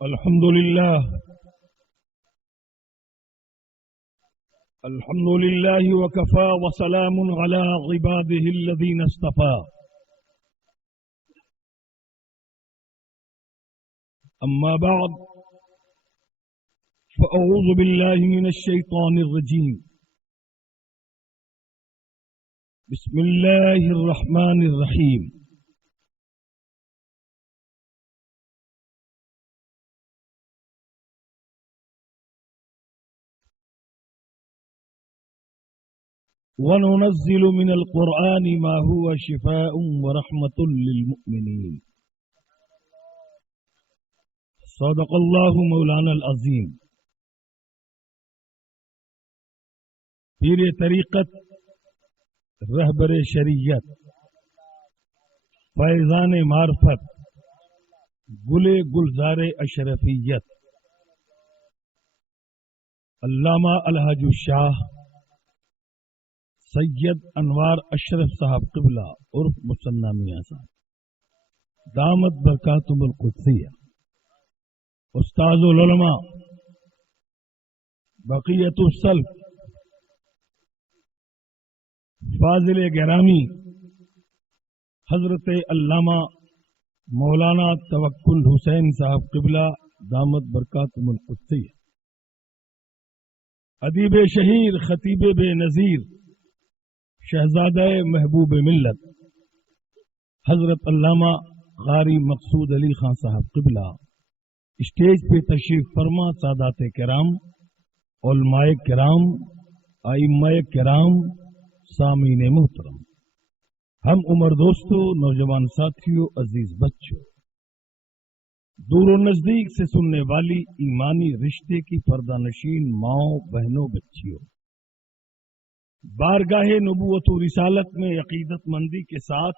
الحمد لله وكفى وسلام على عباده الذين اصطفى أما بعد فأعوذ بالله من الشيطان الرجيم بسم الله الرحمن الرحيم وننزل من القرآن ما هو شفاء ورحمة للمؤمنين صدق الله مولانا العظيم. پیر طریقت، رہبر شریعت، فیضان معرفت، گل گلزار اشرفیت، علامہ الحاج الشاہ سید انوار اشرف صاحب قبلہ عرف مصنع میاں صاحب دامت برکاتہم القدسیہ، استاذ العلماء، بقیت السلف، فاضل گرامی حضرت علامہ مولانا توکل حسین صاحب قبلہ دامت برکاتہم القدسیہ، ادیب شہیر، خطیب بے نظیر، شہزادہ محبوب ملت حضرت علامہ قاری مقصود علی خان صاحب قبلہ، اسٹیج پہ تشریف فرما سادات کرام، علماء کرام، ائمہ کرام، سامعین محترم، ہم عمر دوستوں، نوجوان ساتھیوں، عزیز بچوں، دور و نزدیک سے سننے والی ایمانی رشتے کی پردہ نشین ماؤں، بہنوں، بچیوں، بارگاہ نبوت و رسالت میں عقیدت مندی کے ساتھ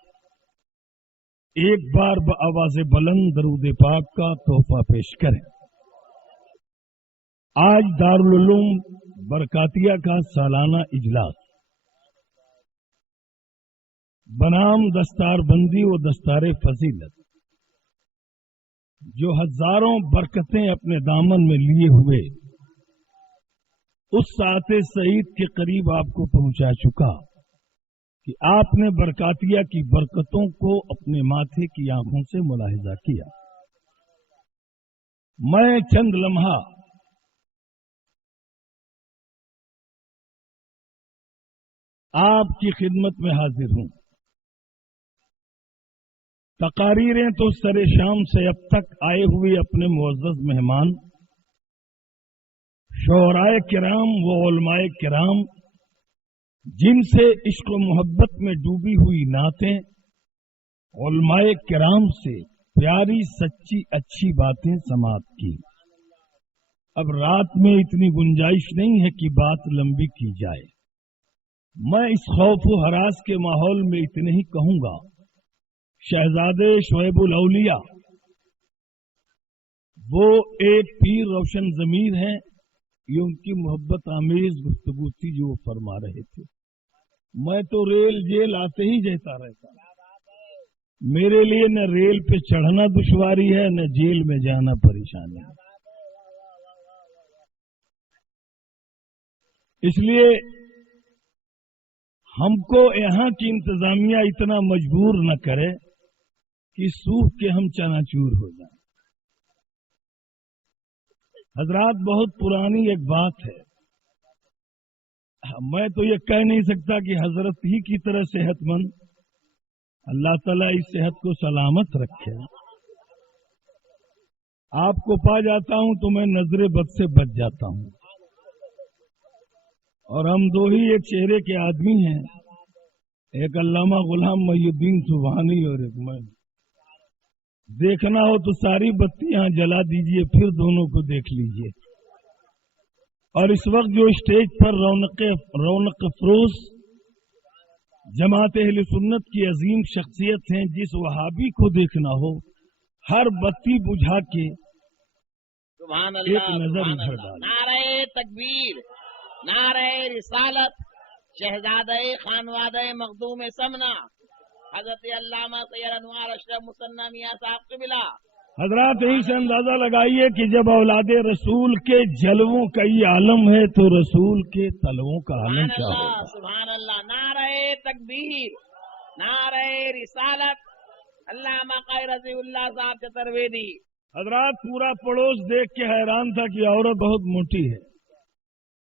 ایک بار بآواز بلند درود پاک کا تحفہ پیش کریں۔ آج دارالعلوم برکاتیہ کا سالانہ اجلاس بنام دستار بندی و دستار فضیلت، جو ہزاروں برکتیں اپنے دامن میں لیے ہوئے اس ساعت سعید کے قریب آپ کو پہنچا چکا کہ آپ نے برکاتیہ کی برکتوں کو اپنے ماتھے کی آنکھوں سے ملاحظہ کیا۔ میں چند لمحہ آپ کی خدمت میں حاضر ہوں۔ تقاریریں تو سر شام سے اب تک آئے ہوئے اپنے معزز مہمان شعراء کرام و علماء کرام، جن سے عشق و محبت میں ڈوبی ہوئی نعتیں، علماء کرام سے پیاری سچی اچھی باتیں سماعت کی۔ اب رات میں اتنی گنجائش نہیں ہے کہ بات لمبی کی جائے۔ میں اس خوف و ہراس کے ماحول میں اتنے ہی کہوں گا، شہزادے شعیب الاولیاء وہ ایک پیر روشن ضمیر ہیں، یہ ان کی محبت آمیز گفتگو تھی جو وہ فرما رہے تھے۔ میں تو ریل جیل آتے ہی جیتا رہتا، میرے لیے نہ ریل پہ چڑھنا دشواری ہے نہ جیل میں جانا پریشانی ہے۔ اس لیے ہم کو یہاں کی انتظامیہ اتنا مجبور نہ کرے کہ سوکھ کے ہم چناچور ہو جائیں۔ حضرات، بہت پرانی ایک بات ہے، میں تو یہ کہہ نہیں سکتا کہ حضرت ہی کی طرح صحت مند، اللہ تعالیٰ اس صحت کو سلامت رکھے۔ آپ کو پا جاتا ہوں تو میں نظر بد سے بچ جاتا ہوں، اور ہم دو ہی ایک چہرے کے آدمی ہیں، ایک علامہ غلام محی الدین سبحانی اور ایک میں۔ دیکھنا ہو تو ساری بتیاں جلا دیجئے، پھر دونوں کو دیکھ لیجئے۔ اور اس وقت جو اسٹیج پر رونق افروز جماعت اہل سنت کی عظیم شخصیت ہیں، جس وہابی کو دیکھنا ہو ہر بتی بجھا کے سبحان ایک اللہ، نظر سبحان ادھر اللہ، ڈال۔ نعرہ تکبیر، نعرہ رسالت، شہزادہ خانوادہ مخدوم سمنا حضرت علامہ سید انوار اشرف مصنع میاں صاحب قبلہ حضرات یہیں سے اندازہ لگائیے کہ جب اولاد رسول کے جلووں کا یہ عالم ہے تو رسول کے تلووں کا عالم کیا ہوگا؟ سبحان اللہ، نعرہ تکبیر، نعرہ رسالت، علامہ قاری رضی اللہ صاحب چترویدی۔ حضرات پورا پڑوس دیکھ کے حیران تھا کہ عورت بہت موٹی ہے،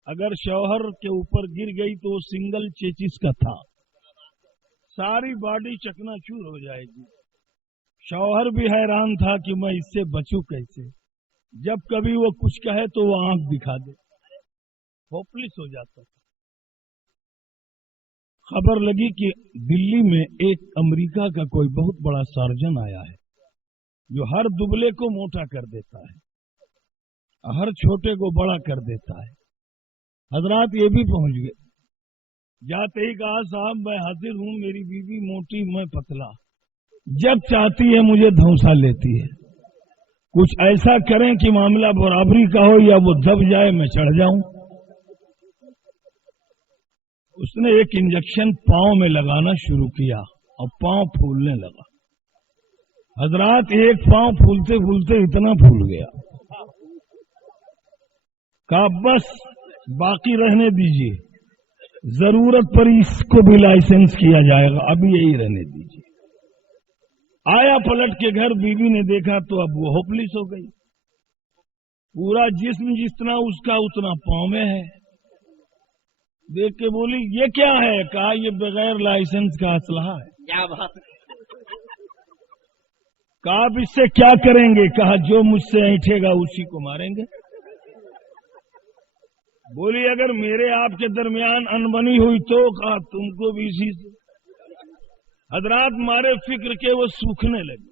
اگر شوہر کے اوپر گر گئی تو وہ سنگل چیچس کا تھا، ساری باڈی چکنا چور ہو جائے گی۔ شوہر بھی حیران تھا کہ میں اس سے بچوں کیسے، جب کبھی وہ کچھ کہے تو وہ آنکھ دکھا دے، ہوپلیس ہو جاتا تھا۔ خبر لگی کہ دلی میں ایک امریکہ کا کوئی بہت بڑا سرجن آیا ہے جو ہر دبلے کو موٹا کر دیتا ہے، ہر چھوٹے کو بڑا کر دیتا ہے۔ حضرات یہ بھی پہنچ گئے، جاتے ہی کہا صاحب میں حاضر ہوں، میری بیوی موٹی میں پتلا، جب چاہتی ہے مجھے دھونسا لیتی ہے، کچھ ایسا کریں کہ معاملہ برابری کا ہو یا وہ دب جائے میں چڑھ جاؤں۔ اس نے ایک انجیکشن پاؤں میں لگانا شروع کیا اور پاؤں پھولنے لگا۔ حضرات ایک پاؤں پھولتے پھولتے اتنا پھول گیا، کہا بس باقی رہنے دیجئے، ضرورت پر اس کو بھی لائسنس کیا جائے گا، ابھی یہی رہنے دیجئے۔ آیا پلٹ کے گھر، بیوی نے دیکھا تو اب وہ ہوپلیس ہو گئی، پورا جسم جتنا اس کا اتنا پاؤں میں ہے۔ دیکھ کے بولی یہ کیا ہے؟ کہا یہ بغیر لائسنس کا اسلحہ ہے۔ کیا بات! کہا اب اس سے کیا کریں گے؟ کہا جو مجھ سے اینٹھے گا اسی کو ماریں گے۔ بولی اگر میرے آپ کے درمیان انبنی ہوئی تو؟ کہا تم کو بھی اسی سے۔ حضرات مارے فکر کے وہ سوکھنے لگی،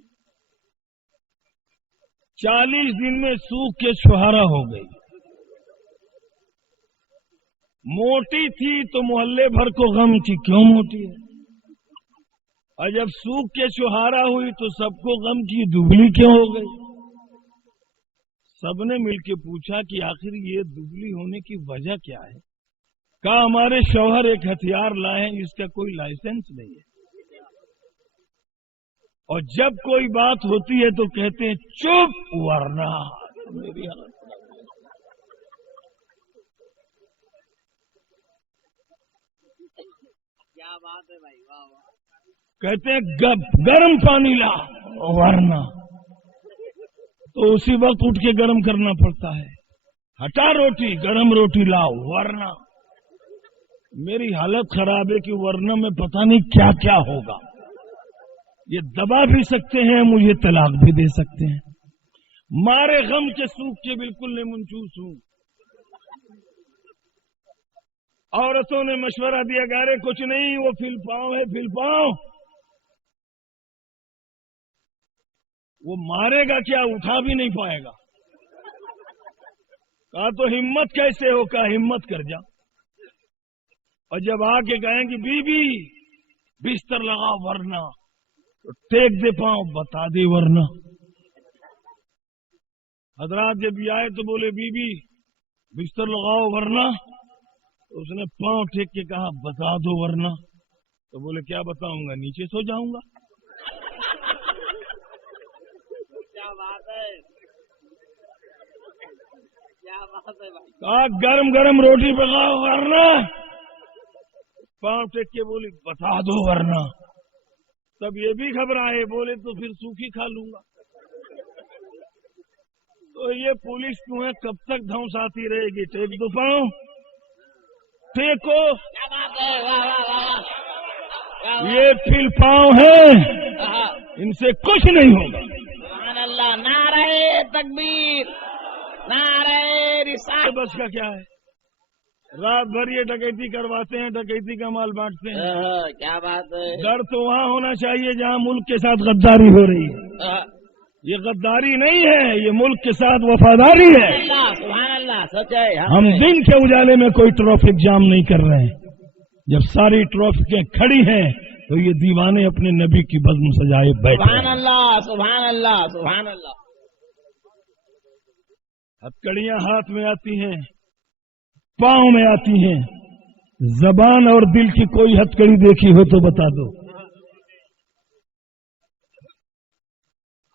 40 دن میں سوکھ کے چھہارا ہو گئی۔ موٹی تھی تو محلے بھر کو غم کی کیوں موٹی ہے، اور جب سوکھ کے چھہارا ہوئی تو سب کو غم کی دبلی کیوں ہو گئی۔ سب نے مل کے پوچھا کہ آخر یہ دبلی ہونے کی وجہ کیا ہے؟ کہا ہمارے شوہر ایک ہتھیار لائے ہیں جس کا کوئی لائسنس نہیں ہے، اور جب کوئی بات ہوتی ہے تو کہتے ہیں چپ ورنہ میری حالت۔ کیا بات ہے بھائی، واہ واہ! کہتے ہیں گرم پانی لا ورنہ، تو اسی وقت اٹھ کے گرم کرنا پڑتا ہے۔ ہٹا روٹی، گرم روٹی لاؤ ورنہ۔ میری حالت خراب ہے کہ ورنہ میں پتہ نہیں کیا کیا ہوگا، یہ دبا بھی سکتے ہیں، مجھے طلاق بھی دے سکتے ہیں۔ مارے غم کے سوکھ کے بالکل منچوس ہوں۔ عورتوں نے مشورہ دیا گارے کچھ نہیں، وہ فل پاؤں ہے، فل پاؤں، وہ مارے گا کیا، اٹھا بھی نہیں پائے گا۔ کہا تو ہمت کیسے ہو؟ کہا ہمت کر جا، اور جب آ کے کہیں کہ بی بی بستر لگا ورنہ، تو ٹیک دے پاؤں، بتا دے ورنہ۔ حضرات جب یہ آئے تو بولے بی بی بستر لگاؤ ورنہ، تو اس نے پاؤں ٹیک کے کہا بتا دو ورنہ۔ تو بولے کیا بتاؤں گا، نیچے سو جاؤں گا۔ کیا بات ہے، کیا بات ہے بھائی! کہا گرم گرم روٹی پکاؤ ورنہ، پاؤں ٹیک کے بولی بتا دو ورنہ۔ تب یہ بھی گھبرائے، بولے تو پھر سوکھی کھا لوں گا۔ تو یہ پولیس تمہیں کب تک دھونساتی رہے گی؟ ٹیک دو پاؤں، ٹیکو۔ کیا بات ہے، واہ واہ واہ! یہ پھل پاؤں ہیں، ان سے کچھ نہیں ہوگا۔ سبحان اللہ، نعرہ تکبیر، نعرہ رسالت۔ بس کا کیا ہے، رات بھر یہ ڈکیتی کرواتے ہیں، ڈکیتی کا مال بانٹتے ہیں۔ کیا بات ہے! ڈر تو وہاں ہونا چاہیے جہاں ملک کے ساتھ غداری ہو رہی ہے۔ یہ غداری نہیں ہے، یہ ملک کے ساتھ وفاداری ہے۔ سبحان اللہ، سچ ہے۔ ہم دن کے اجالے میں کوئی ٹریفک جام نہیں کر رہے ہیں، جب ساری ٹریفکیں کھڑی ہیں تو یہ دیوانے اپنے نبی کی بزم سجائے بیٹھے۔ سبحان اللہ، سبحان اللہ، سبحان اللہ۔ ہتکڑیاں ہاتھ میں آتی ہیں، پاؤں میں آتی ہیں، زبان اور دل کی کوئی ہتکڑی دیکھی ہو تو بتا دو۔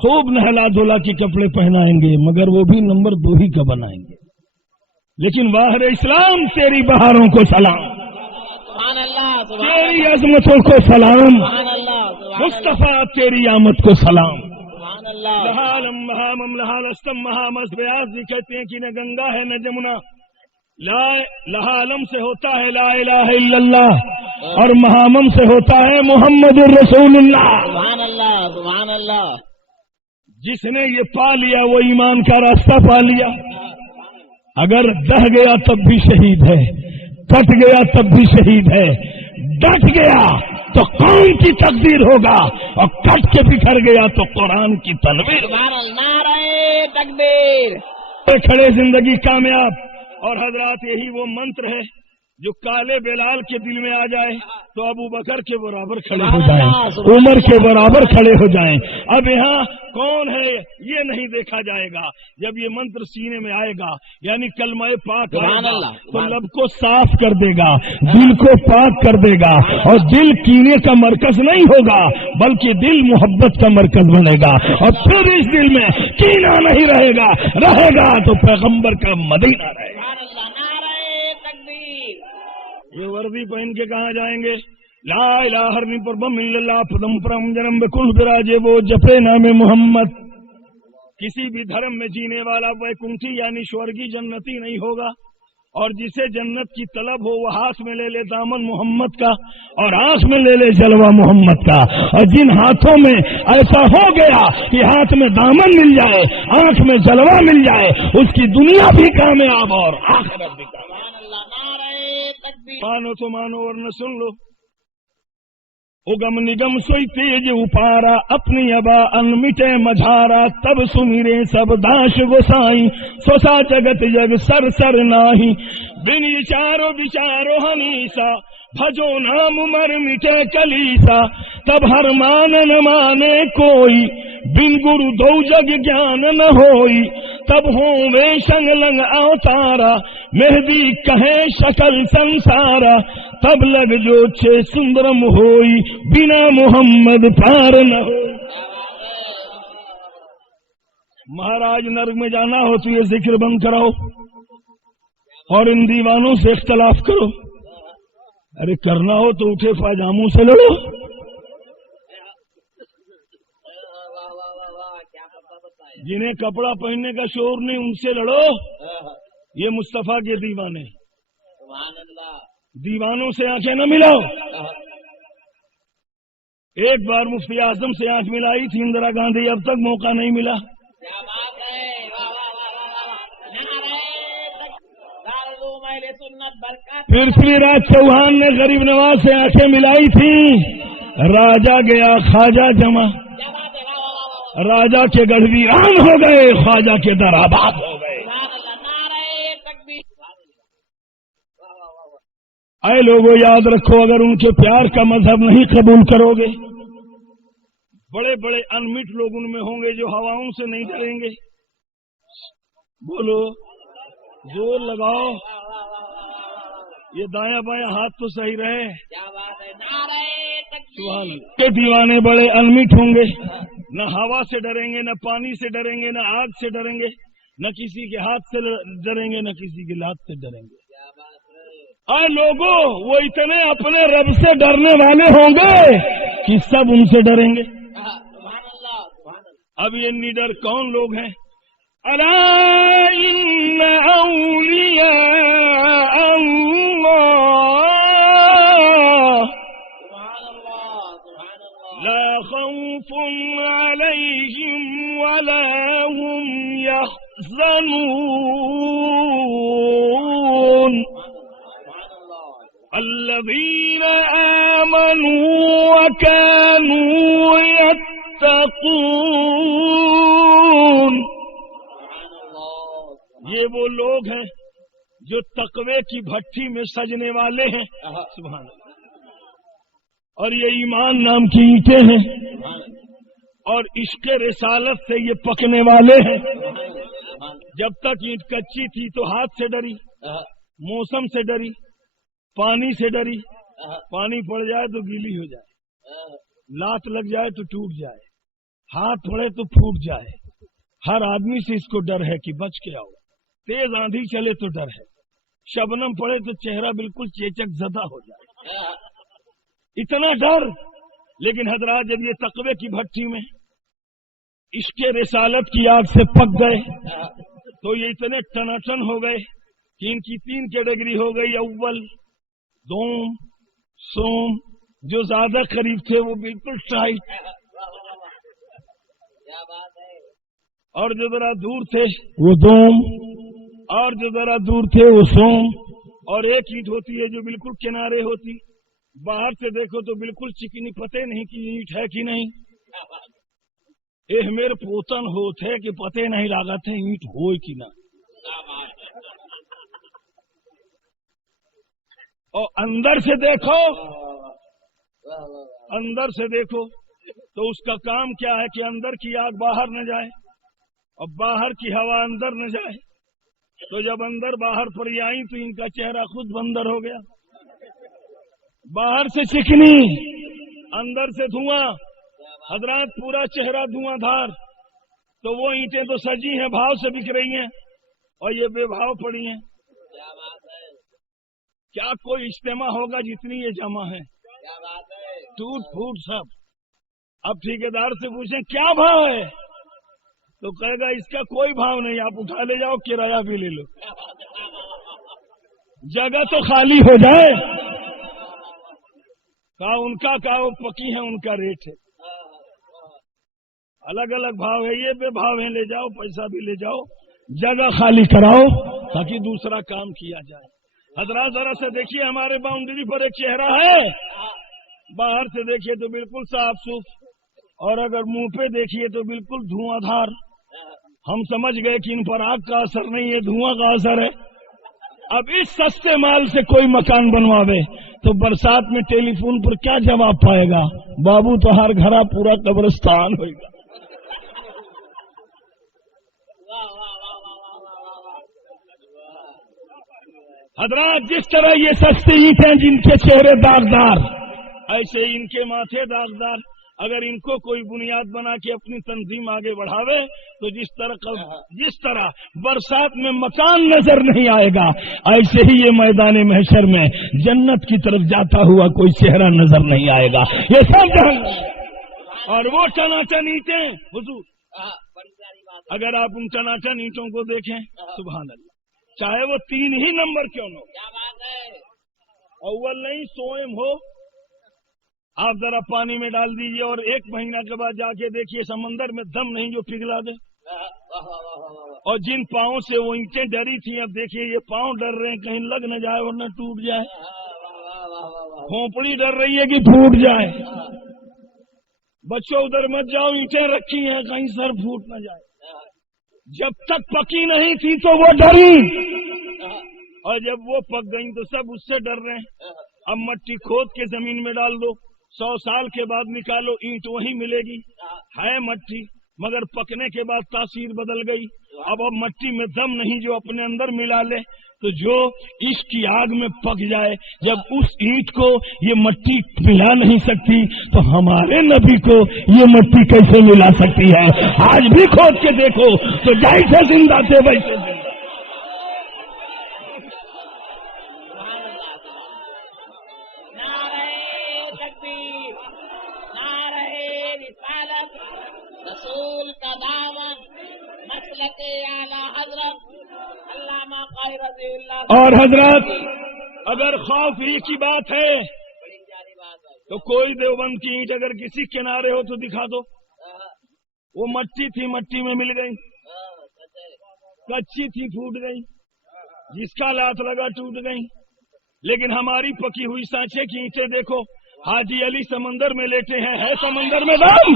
خوب نہلا دھلا کے کپڑے پہنائیں گے، مگر وہ بھی نمبر 2 ہی کا بنائیں گے. لیکن باہر اسلام تیری بہاروں کو سلام، تیری عظمتوں کو سلام، مصطفیٰ تیری آمد کو سلام. لہالم مہامم لہالستم مہامس بیاس جی کہتے ہیں کہ نہ گنگا ہے نہ جمنا. لہالم سے ہوتا ہے لا الہ الا اللہ، اور مہامم سے ہوتا ہے محمد الرسول اللہ. سبحان اللہ سبحان اللہ. جس نے یہ پا لیا وہ ایمان کا راستہ پا لیا. اگر دہ گیا تب بھی شہید ہے، کٹ گیا تب بھی شہید ہے، ڈٹ گیا تو قوم کی تقدیر ہوگا، اور کٹ کے بکھر گیا تو قرآن کی تنویر. نعرہ تکبیر. کھڑے زندگی کامیاب. اور حضرات یہی وہ منتر ہے جو کالے بلال کے دل میں آ جائے تو ابو بکر کے برابر کھڑے ہو جائیں، عمر کے برابر کھڑے ہو جائیں. اب یہاں کون ہے یہ نہیں دیکھا جائے گا. جب یہ منتر سینے میں آئے گا یعنی کلمہ پاک آئے گا تو لب کو صاف کر دے گا، دل کو پاک کر دے گا، اور دل کینے کا مرکز نہیں ہوگا بلکہ دل محبت کا مرکز بنے گا. اور پھر اس دل میں کینہ نہیں رہے گا تو پیغمبر کا مدینہ رہے گا. یہ وردی پہن کے کہاں جائیں گے؟ لا الہ الا اللہ پدم پرم جنم بکل براجے وہ جپے نام محمد. کسی بھی دھرم میں جینے والا ویکنٹھی یعنی سورگی جنتی نہیں ہوگا. اور جسے جنت کی طلب ہو وہ ہاتھ میں لے لے دامن محمد کا اور آنکھ میں لے لے جلوہ محمد کا. اور جن ہاتھوں میں ایسا ہو گیا کہ ہاتھ میں دامن مل جائے آنکھ میں جلوہ مل جائے اس کی دنیا بھی کامیاب اور آخرت بھی کامیاب. مانو تو مانو اور نہ سن لو. اگم نگم سوئی تیج اپارا اپنی ابا ان مٹے مجھارا تب سمیرے سب داش گسائی سوسا جگت جگ سر سر ناہی بن بچارو ہنیسا بھجو نام مر مٹے کلیسا تب ہر مان نہ مانے کوئی بن گرو دو جگ جان نہ ہوئی تب ہوں وے شنگ لنگ اوتارا مہدی کہے شکل سنسارا تب لگ جو چھے سندرم ہوئی بنا محمد پار نہ ہو. مہاراج نرگ میں جانا ہو تو یہ ذکر بند کراؤ اور ان دیوانوں سے اختلاف کرو. ارے کرنا ہو تو اٹھے پاجاموں سے لڑو. جنہیں کپڑا پہننے کا شعور نہیں ان سے لڑو. یہ مصطفیٰ کے دیوانے. دیوانوں سے آنکھیں نہ ملاؤ. ایک بار مفتی اعظم سے آنکھ ملائی تھی اندرا گاندھی، اب تک موقع نہیں ملا. پھر راج چوہان نے غریب نواز سے آنکھیں ملائی تھی، راجا گیا خواجہ جمع. راجا کے گڑھ ویران ہو گئے، خواجہ کے در آباد ہو گئے. اے لوگوں یاد رکھو اگر ان کے پیار کا مذہب نہیں قبول کرو گے، بڑے بڑے انمٹ لوگ ان میں ہوں گے جو ہواؤں سے نہیں ڈریں گے. بولو زور لگاؤ. یہ دایاں بایاں ہاتھ تو صحیح رہے. کے دیوانے بڑے انمٹ ہوں گے، نہ ہوا سے ڈریں گے، نہ پانی سے ڈریں گے، نہ آگ سے ڈریں گے، نہ کسی کے ہاتھ سے ڈریں گے، نہ کسی کی لات سے ڈریں گے. اے لوگوں وہ اتنے اپنے رب سے ڈرنے والے ہوں گے کہ سب ان سے ڈریں گے. اب یہ نیڈر کون لوگ ہیں؟ الا ان اولیاء اللہ لا خوف علیہم ولا هم يحزنون الذين آمنوا وكانوا يتقون. یہ وہ لوگ ہیں جو تقوی کی بھٹی میں سجنے والے ہیں. سبحان اللہ. اور یہ ایمان نام کی اینٹیں ہیں اور عشق رسالت سے یہ پکنے والے ہیں. جب تک اینٹ کچی تھی تو ہاتھ سے ڈری، موسم سے ڈری، پانی سے ڈری. پانی پڑ جائے تو گیلی ہو جائے، لات لگ جائے تو ٹوٹ جائے. ہاتھ پڑے تو پھوٹ جائے. ہر آدمی سے اس کو ڈر ہے کہ بچ کے آؤ. تیز آندھی چلے تو ڈر ہے. شبنم پڑے تو چہرہ بالکل چیچک زدہ ہو جائے. اتنا ڈر. لیکن حضرات جب یہ تقوی کی بھٹی میں عشق رسالت کی آگ سے پک گئے تو یہ اتنے ٹناٹن ہو گئے کہ ان کی 3 کیٹیگری ہو گئی. اول، دوم، سوم. جو زیادہ قریب تھے وہ بالکل ٹائٹ، اور جو ذرا دور تھے وہ دوم، اور جو ذرا دور تھے وہ سوم. اور ایک اینٹ ہوتی ہے جو بالکل کنارے ہوتی، باہر سے دیکھو تو بالکل چکنی، پتے نہیں کہ اینٹ ہے کہ نہیں. میرے پوتن ہوتے کہ پتے نہیں لاگت ہے اینٹ ہوئے کہ نہ. اور اندر سے دیکھو، اندر سے دیکھو تو اس کا کام کیا ہے کہ اندر کی آگ باہر نہ جائے اور باہر کی ہوا اندر نہ جائے. تو جب اندر باہر پر آئی تو ان کا چہرہ خود بندر ہو گیا. باہر سے چکنی، اندر سے دھواں. حضرات پورا چہرہ دھواں دھار. تو وہ اینٹیں تو سجی ہیں، بھاؤ سے بک رہی ہیں، اور یہ بے بھاؤ پڑی ہیں. کیا کوئی اجتماع ہوگا جتنی یہ جمع ہے؟ ٹوٹ پھوٹ سب. اب ٹھیکیدار سے پوچھیں کیا بھاؤ ہے تو کہے گا اس کا کوئی بھاؤ نہیں، آپ اٹھا لے جاؤ، کرایہ بھی لے لو، جگہ تو خالی ہو جائے. کہا ان کا وہ پکی ہے، ان کا ریٹ ہے. الگ الگ بھاؤ ہے، یہ بے بھاؤ ہے، لے جاؤ، پیسہ بھی لے جاؤ، جگہ خالی کراؤ تاکہ دوسرا کام کیا جائے. حضرات ذرا سے دیکھیے ہمارے باؤنڈری پر ایک چہرہ ہے، باہر سے دیکھیے تو بالکل صاف سوف، اور اگر منہ پہ دیکھیے تو بالکل دھواں دھار. ہم سمجھ گئے کہ ان پر آگ کا اثر نہیں ہے، دھواں کا اثر ہے. اب اس سستے مال سے کوئی مکان بنواوے تو برسات میں ٹیلی فون پر کیا جواب پائے گا؟ بابو تو ہر گھرا پورا قبرستان ہوئے گا. حضرات جس طرح یہ سستی اینٹ ہیں جن کے چہرے داغدار، ایسے ان کے ماتھے داغدار. اگر ان کو کوئی بنیاد بنا کے اپنی تنظیم آگے بڑھاوے تو جس طرح برسات میں مکان نظر نہیں آئے گا، ایسے ہی یہ میدان محشر میں جنت کی طرف جاتا ہوا کوئی چہرہ نظر نہیں آئے گا. یہ سب جہنم. اور وہ ٹناٹن اینٹیں، حضور اگر آپ ان ٹناٹن اینٹوں کو دیکھیں، سبحان اللہ، چاہے وہ 3 ہی نمبر کیوں نہ ہو، اول نہیں سوئم ہو، آپ ذرا پانی میں ڈال دیجئے اور 1 مہینہ کے بعد جا کے دیکھیے سمندر میں دم نہیں جو پگھلا دے. اور جن پاؤں سے وہ اینٹیں ڈری تھیں، اب دیکھیے یہ پاؤں ڈر رہے ہیں کہیں لگ نہ جائے ورنہ ٹوٹ جائے. کھوپڑی ڈر رہی ہے کہ پھوٹ جائے. بچوں ادھر مت جاؤ، اینٹیں رکھی ہیں کہیں سر پھوٹ نہ جائے. جب تک پکی نہیں تھی تو وہ ڈری، اور جب وہ پک گئی تو سب اس سے ڈر رہے ہیں. اب مٹی کھود کے زمین میں ڈال دو، 100 سال کے بعد نکالو، اینٹ وہی ملے گی، ہے مٹی، مگر پکنے کے بعد تاثیر بدل گئی. اب مٹی میں دم نہیں جو اپنے اندر ملا لے. تو جو عشق کی آگ میں پک جائے، جب اس اینٹ کو یہ مٹی ملا نہیں سکتی تو ہمارے نبی کو یہ مٹی کیسے ملا سکتی ہے؟ آج بھی کھود کے دیکھو تو جیسے زندہ تھے ویسے زندہ. رسول کا دامن، مسلک اعلی حضرت علامہ قائر رضی اللہ. اور حضرات اگر خوف ہی کی بات ہے تو کوئی دیوبند کی اینٹ اگر کسی کنارے ہو تو دکھا دو. وہ مٹی تھی، مٹی میں مل گئی، کچی تھی پھوٹ گئی، جس کا لات لگا ٹوٹ گئی. لیکن ہماری پکی ہوئی سانچے کی اینٹیں دیکھو، حاجی علی سمندر میں لیٹے ہیں، ہے سمندر میں دم.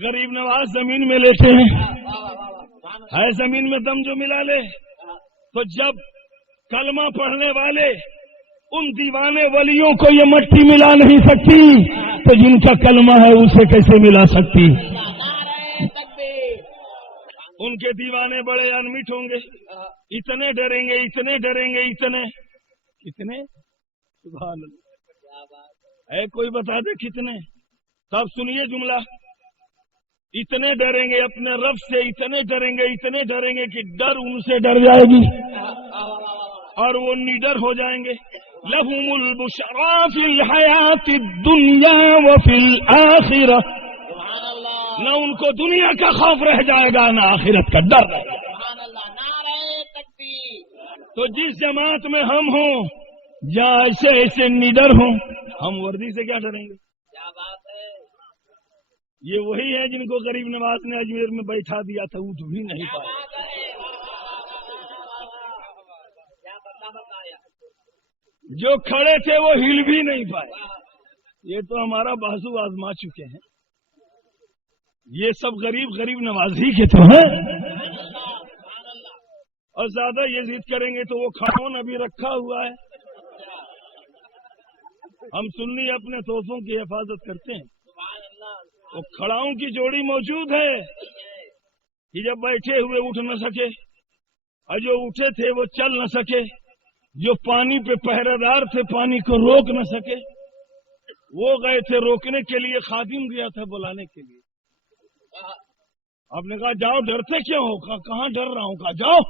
غریب نواز زمین میں لیٹے ہیں، ہے زمین میں دم جو ملا لے. تو جب کلمہ پڑھنے والے ان دیوانے ولیوں کو یہ مٹی ملا نہیں سکتی تو جن کا کلمہ ہے اسے کیسے ملا سکتی؟ ان کے دیوانے بڑے انمٹ ہوں گے، اتنے ڈریں گے، اتنے ڈریں گے، اتنے کتنے؟ سبحان اللہ، کوئی بتا دے کتنے؟ تب سنیے جملہ، اتنے ڈریں گے اپنے رب سے، اتنے ڈریں گے کہ ڈر ان سے ڈر جائے گی اور وہ نڈر ہو جائیں گے۔ لَهُمُ الْبُشْرَى فِي الْحَيَاةِ الدُّنْيَا وَفِي الْآخِرَةِ، نہ ان کو دنیا کا خوف رہ جائے گا نہ آخرت کا ڈر رہے گا۔ تو جس جماعت میں ہم ہوں جہاں ایسے ایسے نڈر ہوں، ہم وردی سے کیا ڈریں گے؟ یہ وہی ہے جن کو غریب نواز نے اجمیر میں بیٹھا دیا تھا، اٹھ بھی نہیں پائے، جو کھڑے تھے وہ ہل بھی نہیں پائے۔ یہ تو ہمارا بازو آزما چکے ہیں، یہ سب غریب نوازی کے تو ہیں، اور زیادہ یہ ضد کریں گے تو وہ کھڑون ابھی رکھا ہوا ہے۔ ہم سنی اپنے تحفوں کی حفاظت کرتے ہیں، وہ کھڑاؤں کی جوڑی موجود ہے کہ جب بیٹھے ہوئے اٹھ نہ سکے اور جو اٹھے تھے وہ چل نہ سکے، جو پانی پہ پہرے دار تھے پانی کو روک نہ سکے، وہ گئے تھے روکنے کے لیے، خادم گیا تھا بلانے کے لیے۔ آپ نے کہا جاؤ، ڈرتے کیوں ہو؟ کہاں ڈر رہا ہوں؟ کہا جاؤ،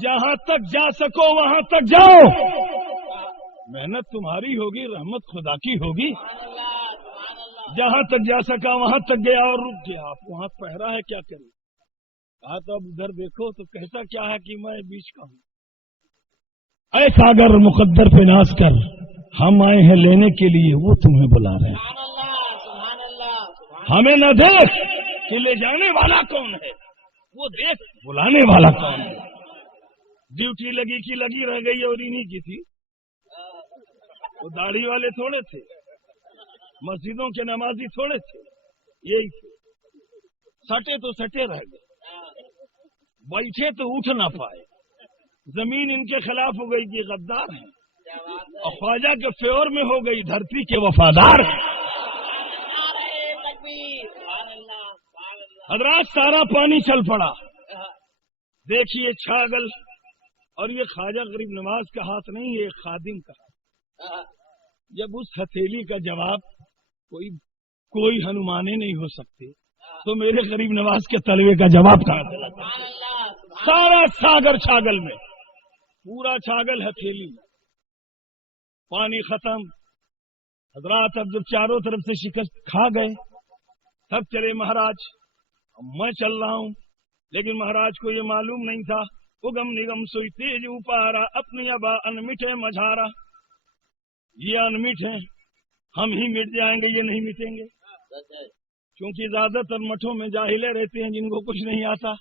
جہاں تک جا سکو وہاں تک جاؤ، محنت تمہاری ہوگی، رحمت خدا کی ہوگی۔ جہاں تک جا سکا وہاں تک گیا اور رک گیا۔ آپ وہاں پہرا ہے، کیا کریں؟ کہا تو اب ادھر دیکھو تو کہتا کیا ہے کہ میں بیچ کا ہوں۔ اے ساگر مقدر پہ ناز کر، ہم آئے ہیں لینے کے لیے، وہ تمہیں بلا رہے ہیں۔ ہمیں نہ دیکھ کہ لے جانے والا کون ہے، وہ دیکھ بلانے والا کون ہے۔ ڈیوٹی لگی کی لگی رہ گئی اور انہی کی تھی، وہ داڑھی والے تھوڑے تھے، مسجدوں کے نمازی تھوڑے تھے، یہی تھے، سٹے تو سٹے رہ گئے، بیٹھے تو اٹھ نہ پائے، زمین ان کے خلاف ہو گئی کہ غدار ہیں، اور خواجہ کے فیور میں ہو گئی دھرتی کے وفادار ہیں۔ حضرات سارا پانی چل پڑا، دیکھیے چھاگل، اور یہ خواجہ غریب نواز کا ہاتھ نہیں، یہ خادم کا ہاتھ۔ جب اس ہتھیلی کا جواب کوئی ہنومانے نہیں ہو سکتے تو میرے غریب نواز کے تلوے کا جواب کہاں چلا؟ سارا ساگر چھاگل میں، پورا چھاگل ہتھیلی میں، پانی ختم۔ حضرات اب جب چاروں طرف سے شکست کھا گئے تب چلے مہاراج، میں چل رہا ہوں، لیکن مہاراج کو یہ معلوم نہیں تھا، اگم نگم سوئی تیج اوپارا، اپنی ابا انمٹے مجھارا، یہ انمٹ ہیں، ہم ہی مٹ جائیں گے، یہ نہیں مٹیں گے، کیونکہ زیادہ تر مٹھوں میں جاہلے رہتے ہیں جن کو کچھ نہیں آتا،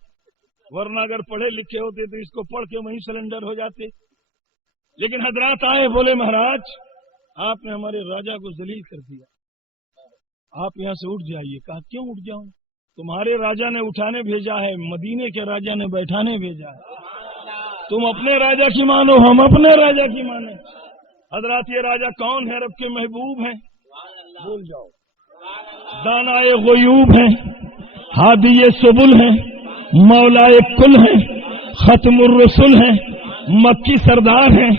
ورنہ اگر پڑھے لکھے ہوتے تو اس کو پڑھ کے وہیں سرنڈر ہو جاتے۔ لیکن حضرات آئے، بولے مہاراج آپ نے ہمارے راجا کو ذلیل کر دیا، آپ یہاں سے اٹھ جائیے۔ کہا کیوں اٹھ جاؤں؟ تمہارے راجا نے اٹھانے بھیجا ہے، مدینے کے راجا نے بیٹھانے بھیجا ہے، تم اپنے راجا کی مانو، ہم اپنے راجا کی مانیں۔ حضرات یہ راجا کون ہے؟ رب کے محبوب ہیں، بول جاؤ، دانائے غیوب ہیں، ہادی سبل ہیں، مولائے کل ہیں، ختم الرسل ہیں، مکی سردار ہیں،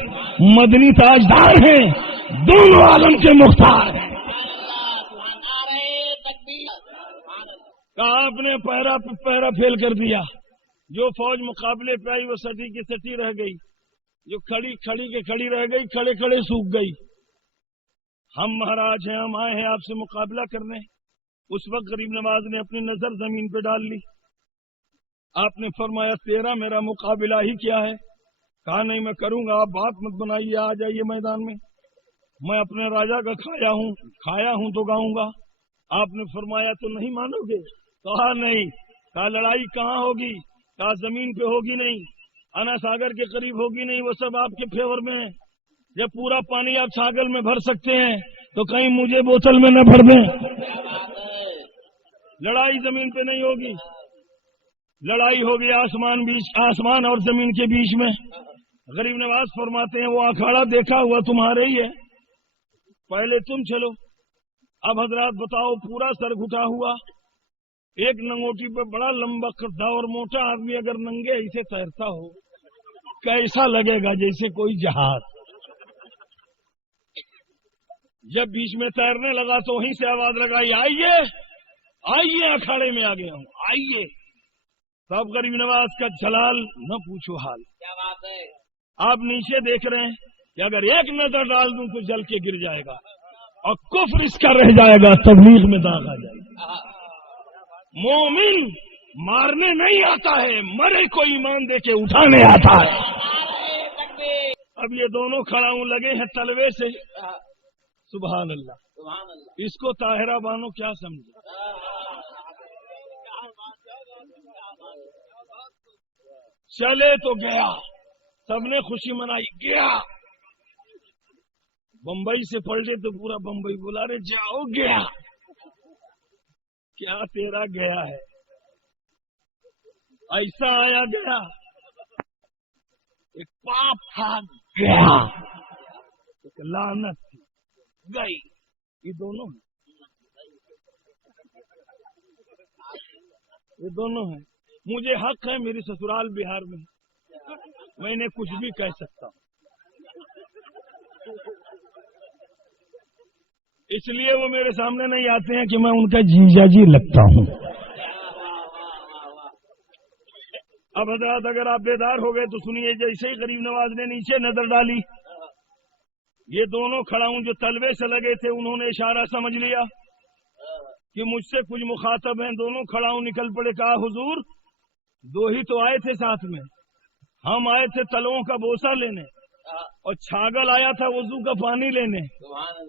مدنی تاجدار ہیں، دونوں عالم کے مختار ہیں۔ کہا آپ نے پہرا فیل کر دیا، جو فوج مقابلے پہ آئی وہ سٹی کی سٹی رہ گئی، جو کھڑی کے کھڑی رہ گئی، کھڑے کھڑے سوکھ گئی۔ ہم مہاراج ہیں، ہم آئے ہیں آپ سے مقابلہ کرنے۔ اس وقت غریب نواز نے اپنی نظر زمین پہ ڈال لی، آپ نے فرمایا تیرا میرا مقابلہ ہی کیا ہے؟ کہا نہیں میں کروں گا، آپ بات مت بنائیے، آ جائیے میدان میں، میں اپنے راجا کا کھایا ہوں تو گاؤں گا۔ آپ نے فرمایا تو نہیں مانو گے؟ کہا نہیں۔ کہا لڑائی کہاں ہوگی؟ کہا زمین پہ ہوگی نہیں، انا ساگر کے قریب ہوگی نہیں، وہ سب آپ کے فیور میں ہے۔ جب پورا پانی آپ چھاگل میں بھر سکتے ہیں تو کہیں مجھے بوتل میں نہ بھر دیں۔ لڑائی زمین پہ نہیں ہوگی، لڑائی ہوگی آسمان اور زمین کے بیچ میں۔ غریب نواز فرماتے ہیں وہ اکھاڑا دیکھا ہوا تمہارے ہی ہے، پہلے تم چلو۔ اب حضرات بتاؤ، پورا سر گھٹا ہوا، ایک ننگوٹی پہ بڑا لمبا کردہ اور موٹا آدمی اگر ننگے اسے تیرتا ہو کیسا لگے گا؟ جیسے کوئی جہاز۔ جب بیچ میں تیرنے لگا تو وہیں سے آواز لگائی آئیے آئیے اکھاڑے میں آ گیا ہوں آئیے. تو اب غریب نواز کا جلال نہ پوچھو حال. کیا بات ہے. آپ نیچے دیکھ رہے ہیں کہ اگر ایک نظر ڈال دوں تو جل کے گر جائے گا اور کفر اس کا رہ جائے گا, تبلیغ میں داغ آ جائے گا. مومن مارنے نہیں آتا ہے, مرے کو ایمان دے کے اٹھانے آتا ہے. اب یہ دونوں کھڑا ہوں لگے ہیں تلوے سے. سبحان اللہ. سبحان اللہ. اس کو طاہرہ بانو کیا سمجھے. چلے تو گیا, سب نے خوشی منائی, گیا. بمبئی سے پلٹے تو پورا بمبئی بلا رہے جاؤ گیا. کیا تیرا گیا ہے, ایسا آیا گیا, ایک پاپ تھا گیا, ایک لعنت تھی گئی. یہ دونوں ہیں. مجھے حق ہے, میری سسرال بہار میں, میں نے کچھ بھی کہہ سکتا ہوں. اس لیے وہ میرے سامنے نہیں آتے ہیں کہ میں ان کا جیجا جی لگتا ہوں. اب حضرات اگر آپ بیدار ہو گئے تو سنیے. جیسے ہی غریب نواز نے نیچے نظر ڈالی, یہ دونوں کھڑا ہوں جو تلوے سے لگے تھے انہوں نے اشارہ سمجھ لیا کہ مجھ سے کچھ مخاطب ہیں. دونوں کھڑا ہوں نکل پڑے. کہا حضور دو ہی تو آئے تھے ساتھ میں, ہم آئے تھے تلووں کا بوسہ لینے اور چھاگل آیا تھا وضو کا پانی لینے.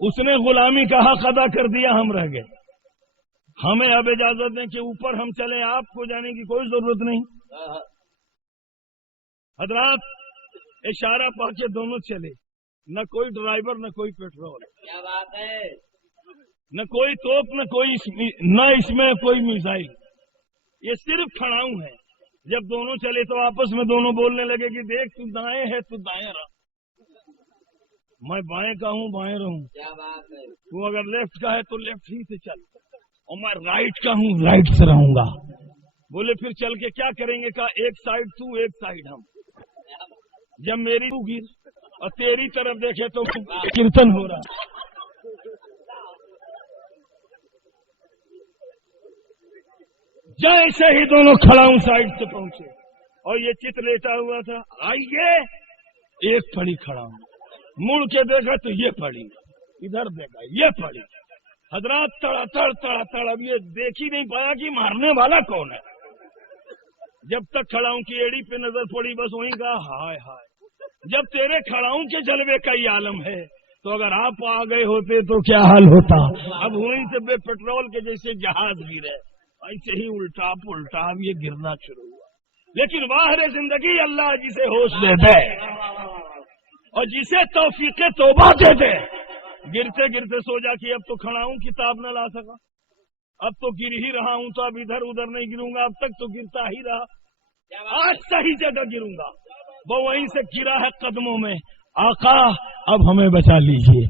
اس نے غلامی کا حق ادا کر دیا, ہم رہ گئے. ہمیں اب اجازت دیں کہ اوپر ہم چلیں, آپ کو جانے کی کوئی ضرورت نہیں. حضرات اشارہ پا کے دونوں چلے. نہ کوئی ڈرائیور نہ کوئی پیٹرول. کیا بات ہے. نہ کوئی توپ نہ اس میں کوئی میزائل. یہ صرف کھڑاؤں ہے. جب دونوں چلے تو آپس میں دونوں بولنے لگے کہ دیکھ تو دائیں ہے تو دائیں رہ, میں بائیں کا ہوں بائیں رہوں. کیا بات ہے. تو اگر لیفٹ کا ہے تو لیفٹ ہی سے چل, اور میں رائٹ کا ہوں رائٹ سے رہوں گا. بولے پھر چل کے کیا کریں گے. کہا ایک سائڈ تو ایک سائڈ ہم. جب میری تو گر اور تیری طرف دیکھے تو کیرتن ہو رہا. جیسے ہی دونوں کھڑا ہوں سائڈ سے پہنچے اور یہ چت لیٹا ہوا تھا. آئیے ایک پڑی کھڑا ہوں, مڑ کے دیکھا تو یہ پڑی, ادھر دیکھا یہ پڑی. حضرات تڑا تڑ اب یہ دیکھ ہی نہیں پایا کہ مارنے والا کون ہے. جب تک کھڑا ہوں کی ایڑی پہ نظر پڑی بس وہیں کہا ہائے ہائے. جب تیرے کھڑاؤں کے جلوے کا یہ عالم ہے تو اگر آپ آ گئے ہوتے تو کیا حال ہوتا. اب وہیں سے بے پیٹرول کے جیسے جہاز گرے, ایسے ہی الٹا پلٹا اب یہ گرنا شروع ہوا. لیکن باہر زندگی اللہ جسے ہوش دے دے اور جسے توفیق توبہ دے دے, گرتے گرتے سوچا کہ اب تو کھڑا ہوں کتاب نہ لا سکا, اب تو گر ہی رہا ہوں تو اب ادھر ادھر نہیں گروں گا. اب تک تو گرتا ہی رہا, آج صحیح جگہ گروں گا. وہ وہیں سے گرا ہے قدموں میں. آقا اب ہمیں بچا لیجئے,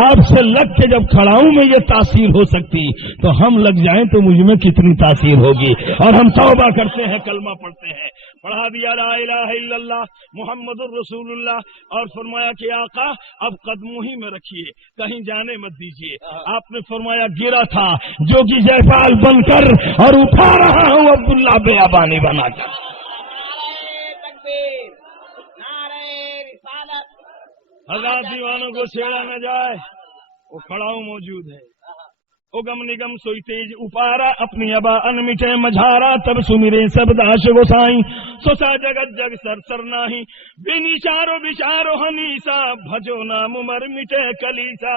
آپ سے لگ کے جب کھڑا ہوں میں یہ تاثیر ہو سکتی تو ہم لگ جائیں تو مجھ میں کتنی تاثیر ہوگی. اور ہم توبہ کرتے ہیں, کلمہ پڑھتے ہیں, پڑھا دیا لا الہ الا اللہ محمد الرسول اللہ, اور فرمایا کہ آقا اب قدموں ہی میں رکھیے, کہیں جانے مت دیجیے. آپ نے فرمایا گرا تھا جو کہ جیفال بن کر اور اٹھا رہا ہوں عبداللہ بیابانی بنا کر. حضرات دیوانوں کو چھیڑا نہ جائے, وہ کھڑاؤں موجود ہے. اگم نگم سوئی تیج اپارا اپنی ابا ان مٹے مجھارا, تب سمیرے سب داش گوسائی سوسا جگت جگ سر سر نہیں بینی چارو بچارو ہنیسا بھجو نام مر مٹے کلیسا.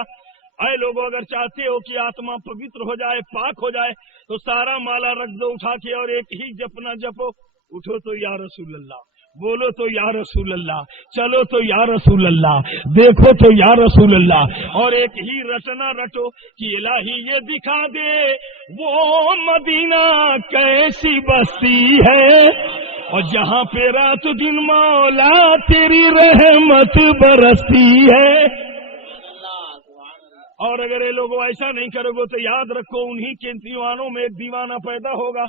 اے لوگوں اگر چاہتے ہو کہ آتما پوتر ہو جائے, پاک ہو جائے, تو سارا مالا رکھ دو اٹھا کے اور ایک ہی جپ نہ جپو. اٹھو تو یا رسول اللہ, بولو تو یا رسول اللہ, چلو تو یا رسول اللہ, دیکھو تو یا رسول اللہ, اور ایک ہی رٹنا رٹو کہ الہی یہ دکھا دے وہ مدینہ کیسی بستی ہے, اور جہاں پہ رات دن مولا تیری رحمت برستی ہے. اور اگر یہ لوگوں ایسا نہیں کرو گے تو یاد رکھو انہی کے دیوانوں میں ایک دیوانہ پیدا ہوگا,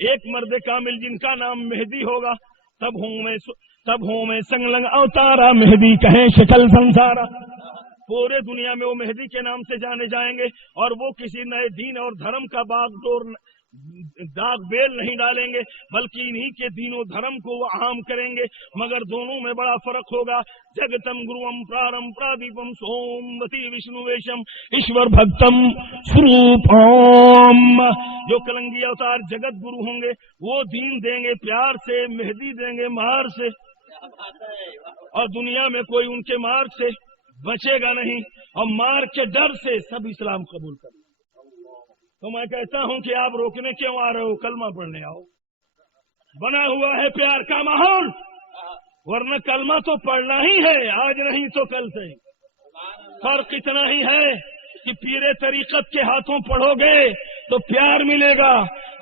ایک مرد کامل جن کا نام مہدی ہوگا. تب ہوں میں سنگ لنگ اوتارا مہدی کہیں شکل سنسارا. پورے دنیا میں وہ مہدی کے نام سے جانے جائیں گے، اور وہ کسی نئے دین اور دھرم کا داغ بیل نہیں ڈالیں گے، بلکہ انہی کے دین و دھرم کو وہ عام کریں گے، مگر دونوں میں بڑا فرق ہوگا۔ جگتم گروم پرارم پرادیپم سومتی وشنو ویشم ایشور بھکتم سروپم۔ جو کلنگی اوتار جگت گرو ہوں گے وہ دین دیں گے پیار سے، مہدی دیں گے مار سے، اور دنیا میں کوئی ان کے مار سے بچے گا نہیں، اور مار کے ڈر سے سب اسلام قبول کر لیں۔ تو میں کہتا ہوں کہ آپ روکنے کیوں آ رہے ہو؟ کلمہ پڑھنے آؤ۔ بنا ہوا ہے پیار کا ماحول، ورنہ کلمہ تو پڑھنا ہی ہے، آج نہیں تو کل سے۔ فرق اتنا ہی ہے کہ پیر طریقت کے ہاتھوں پڑھو گے تو پیار ملے گا،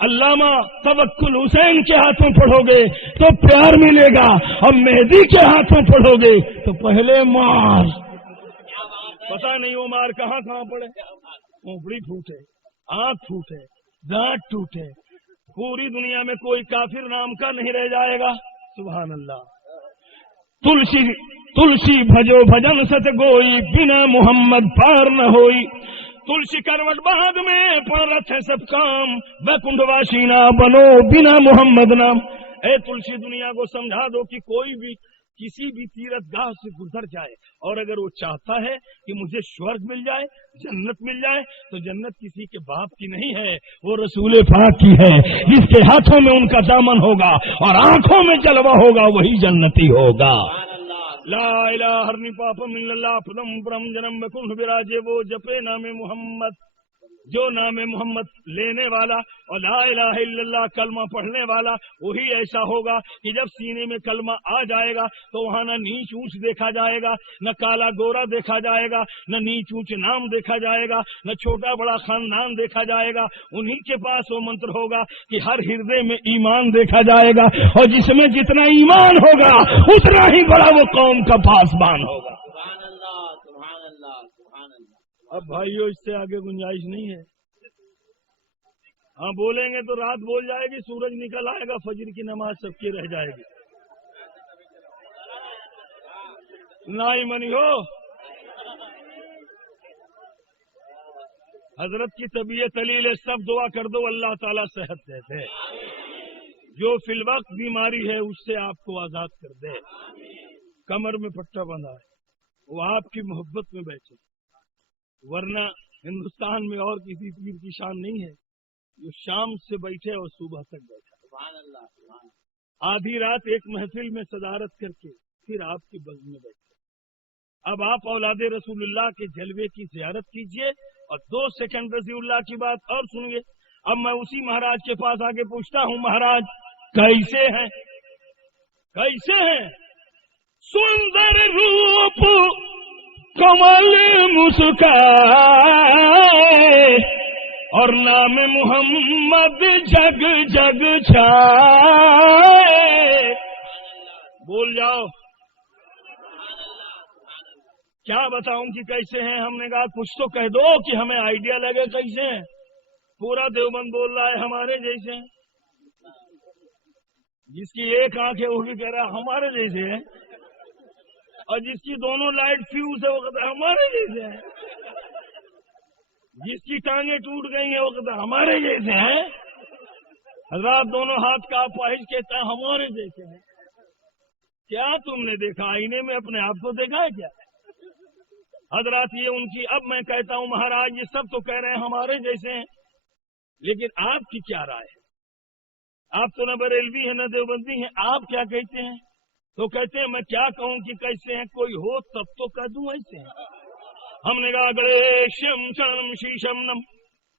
علامہ توکل حسین کے ہاتھوں پڑھو گے تو پیار ملے گا، اور مہدی کے ہاتھوں پڑھو گے تو پہلے مار۔ پتہ نہیں وہ مار کہاں کہاں پڑے، کھوپڑی پھوٹے، آنکھ پھوٹے، دانت ٹوٹے، پوری دنیا میں کوئی کافر نام کا نہیں رہ جائے گا۔ سبحان اللہ۔ تلسی بھجو بھجن ست گوئی، بنا محمد پار نہ ہوئی۔ تلسی کروٹ بعد میں پڑھ رہے سب کام، ویکنٹھ واسی نہ بنو بنا محمد نام۔ اے تلسی دنیا کو سمجھا دو کہ کوئی بھی کسی بھی تیرتھ گاہ سے گزر جائے، اور اگر وہ چاہتا ہے کہ مجھے سورگ مل جائے، جنت مل جائے، تو جنت کسی کے باپ کی نہیں ہے، وہ رسول پاک کی ہے، جس کے ہاتھوں میں ان کا دامن ہوگا اور آنکھوں میں جلوہ ہوگا وہی جنتی ہوگا۔ لا الہ ہرنی پاپم الا اللہ پدم برم جنم میں کنڈ براجے، وہ جپے نام محمد، جو نام محمد لینے والا اور لا الہ الا اللہ کلمہ پڑھنے والا، وہی ایسا ہوگا کہ جب سینے میں کلمہ آ جائے گا تو وہاں نہ نیچ اونچ دیکھا جائے گا، نہ کالا گورا دیکھا جائے گا، نہ نیچ اونچ نام دیکھا جائے گا، نہ چھوٹا بڑا خاندان دیکھا جائے گا۔ انہی کے پاس وہ منتر ہوگا کہ ہر ہردے میں ایمان دیکھا جائے گا، اور جس میں جتنا ایمان ہوگا اتنا ہی بڑا وہ قوم کا پاسبان ہوگا۔ اب بھائیو اس سے آگے گنجائش نہیں ہے۔ ہاں بولیں گے تو رات بول جائے گی، سورج نکل آئے گا، فجر کی نماز سب کی رہ جائے گی۔ نائی منی ہو حضرت کی طبیعت علیل ہے، سب دعا کر دو اللہ تعالیٰ صحت دے دے، جو فی الوقت بیماری ہے اس سے آپ کو آزاد کر دے۔ کمر میں پٹا بندھا ہے، وہ آپ کی محبت میں بیٹھے، ورنہ ہندوستان میں اور کسی پیر کی شان نہیں ہے جو شام سے بیٹھے اور صبح تک بیٹھا، آدھی رات ایک محفل میں صدارت کر کے پھر آپ کے بغل میں بیٹھے۔ اب آپ اولاد رسول اللہ کے جلوے کی زیارت کیجئے، اور 2 سیکنڈ رضی اللہ کی بات اور سنیے۔ اب میں اسی مہاراج کے پاس آگے پوچھتا ہوں، مہاراج کیسے ہیں؟ کیسے ہیں؟ سندر روپ کمل مسکائے، اور نام محمد جگ جگ چھائے۔ بول جاؤ، کیا بتاؤں کہ کیسے ہیں؟ ہم نے کہا کچھ تو کہہ دو کہ ہمیں آئیڈیا لگے کیسے ہیں۔ پورا دیوبند بول رہا ہے ہمارے جیسے ہیں، جس کی ایک آنکھ ہے وہ بھی کہہ رہا ہے ہمارے جیسے ہیں، اور جس کی دونوں لائٹ فیوز ہے وہ کہتا ہے ہمارے جیسے ہیں، جس کی ٹانگیں ٹوٹ گئی ہیں وہ کہتا ہے ہمارے جیسے ہیں۔ حضرات دونوں ہاتھ کا اپاہج کہتا ہے ہمارے جیسے ہیں۔ کیا تم نے دیکھا آئینے میں اپنے آپ کو دیکھا ہے کیا؟ حضرات یہ ان کی، اب میں کہتا ہوں مہاراج یہ سب تو کہہ رہے ہیں ہمارے جیسے ہیں، لیکن آپ کی کیا رائے ہے؟ آپ تو نہ بریلوی ہیں نہ دیوبندی ہیں، آپ کیا کہتے ہیں؟ تو کہتے ہیں میں کیا کہوں کہ کیسے ہیں، کوئی ہو تب تو کہہ دوں ایسے ہیں۔ ہم نے کہا گڑیشم چرنم شیشم نم،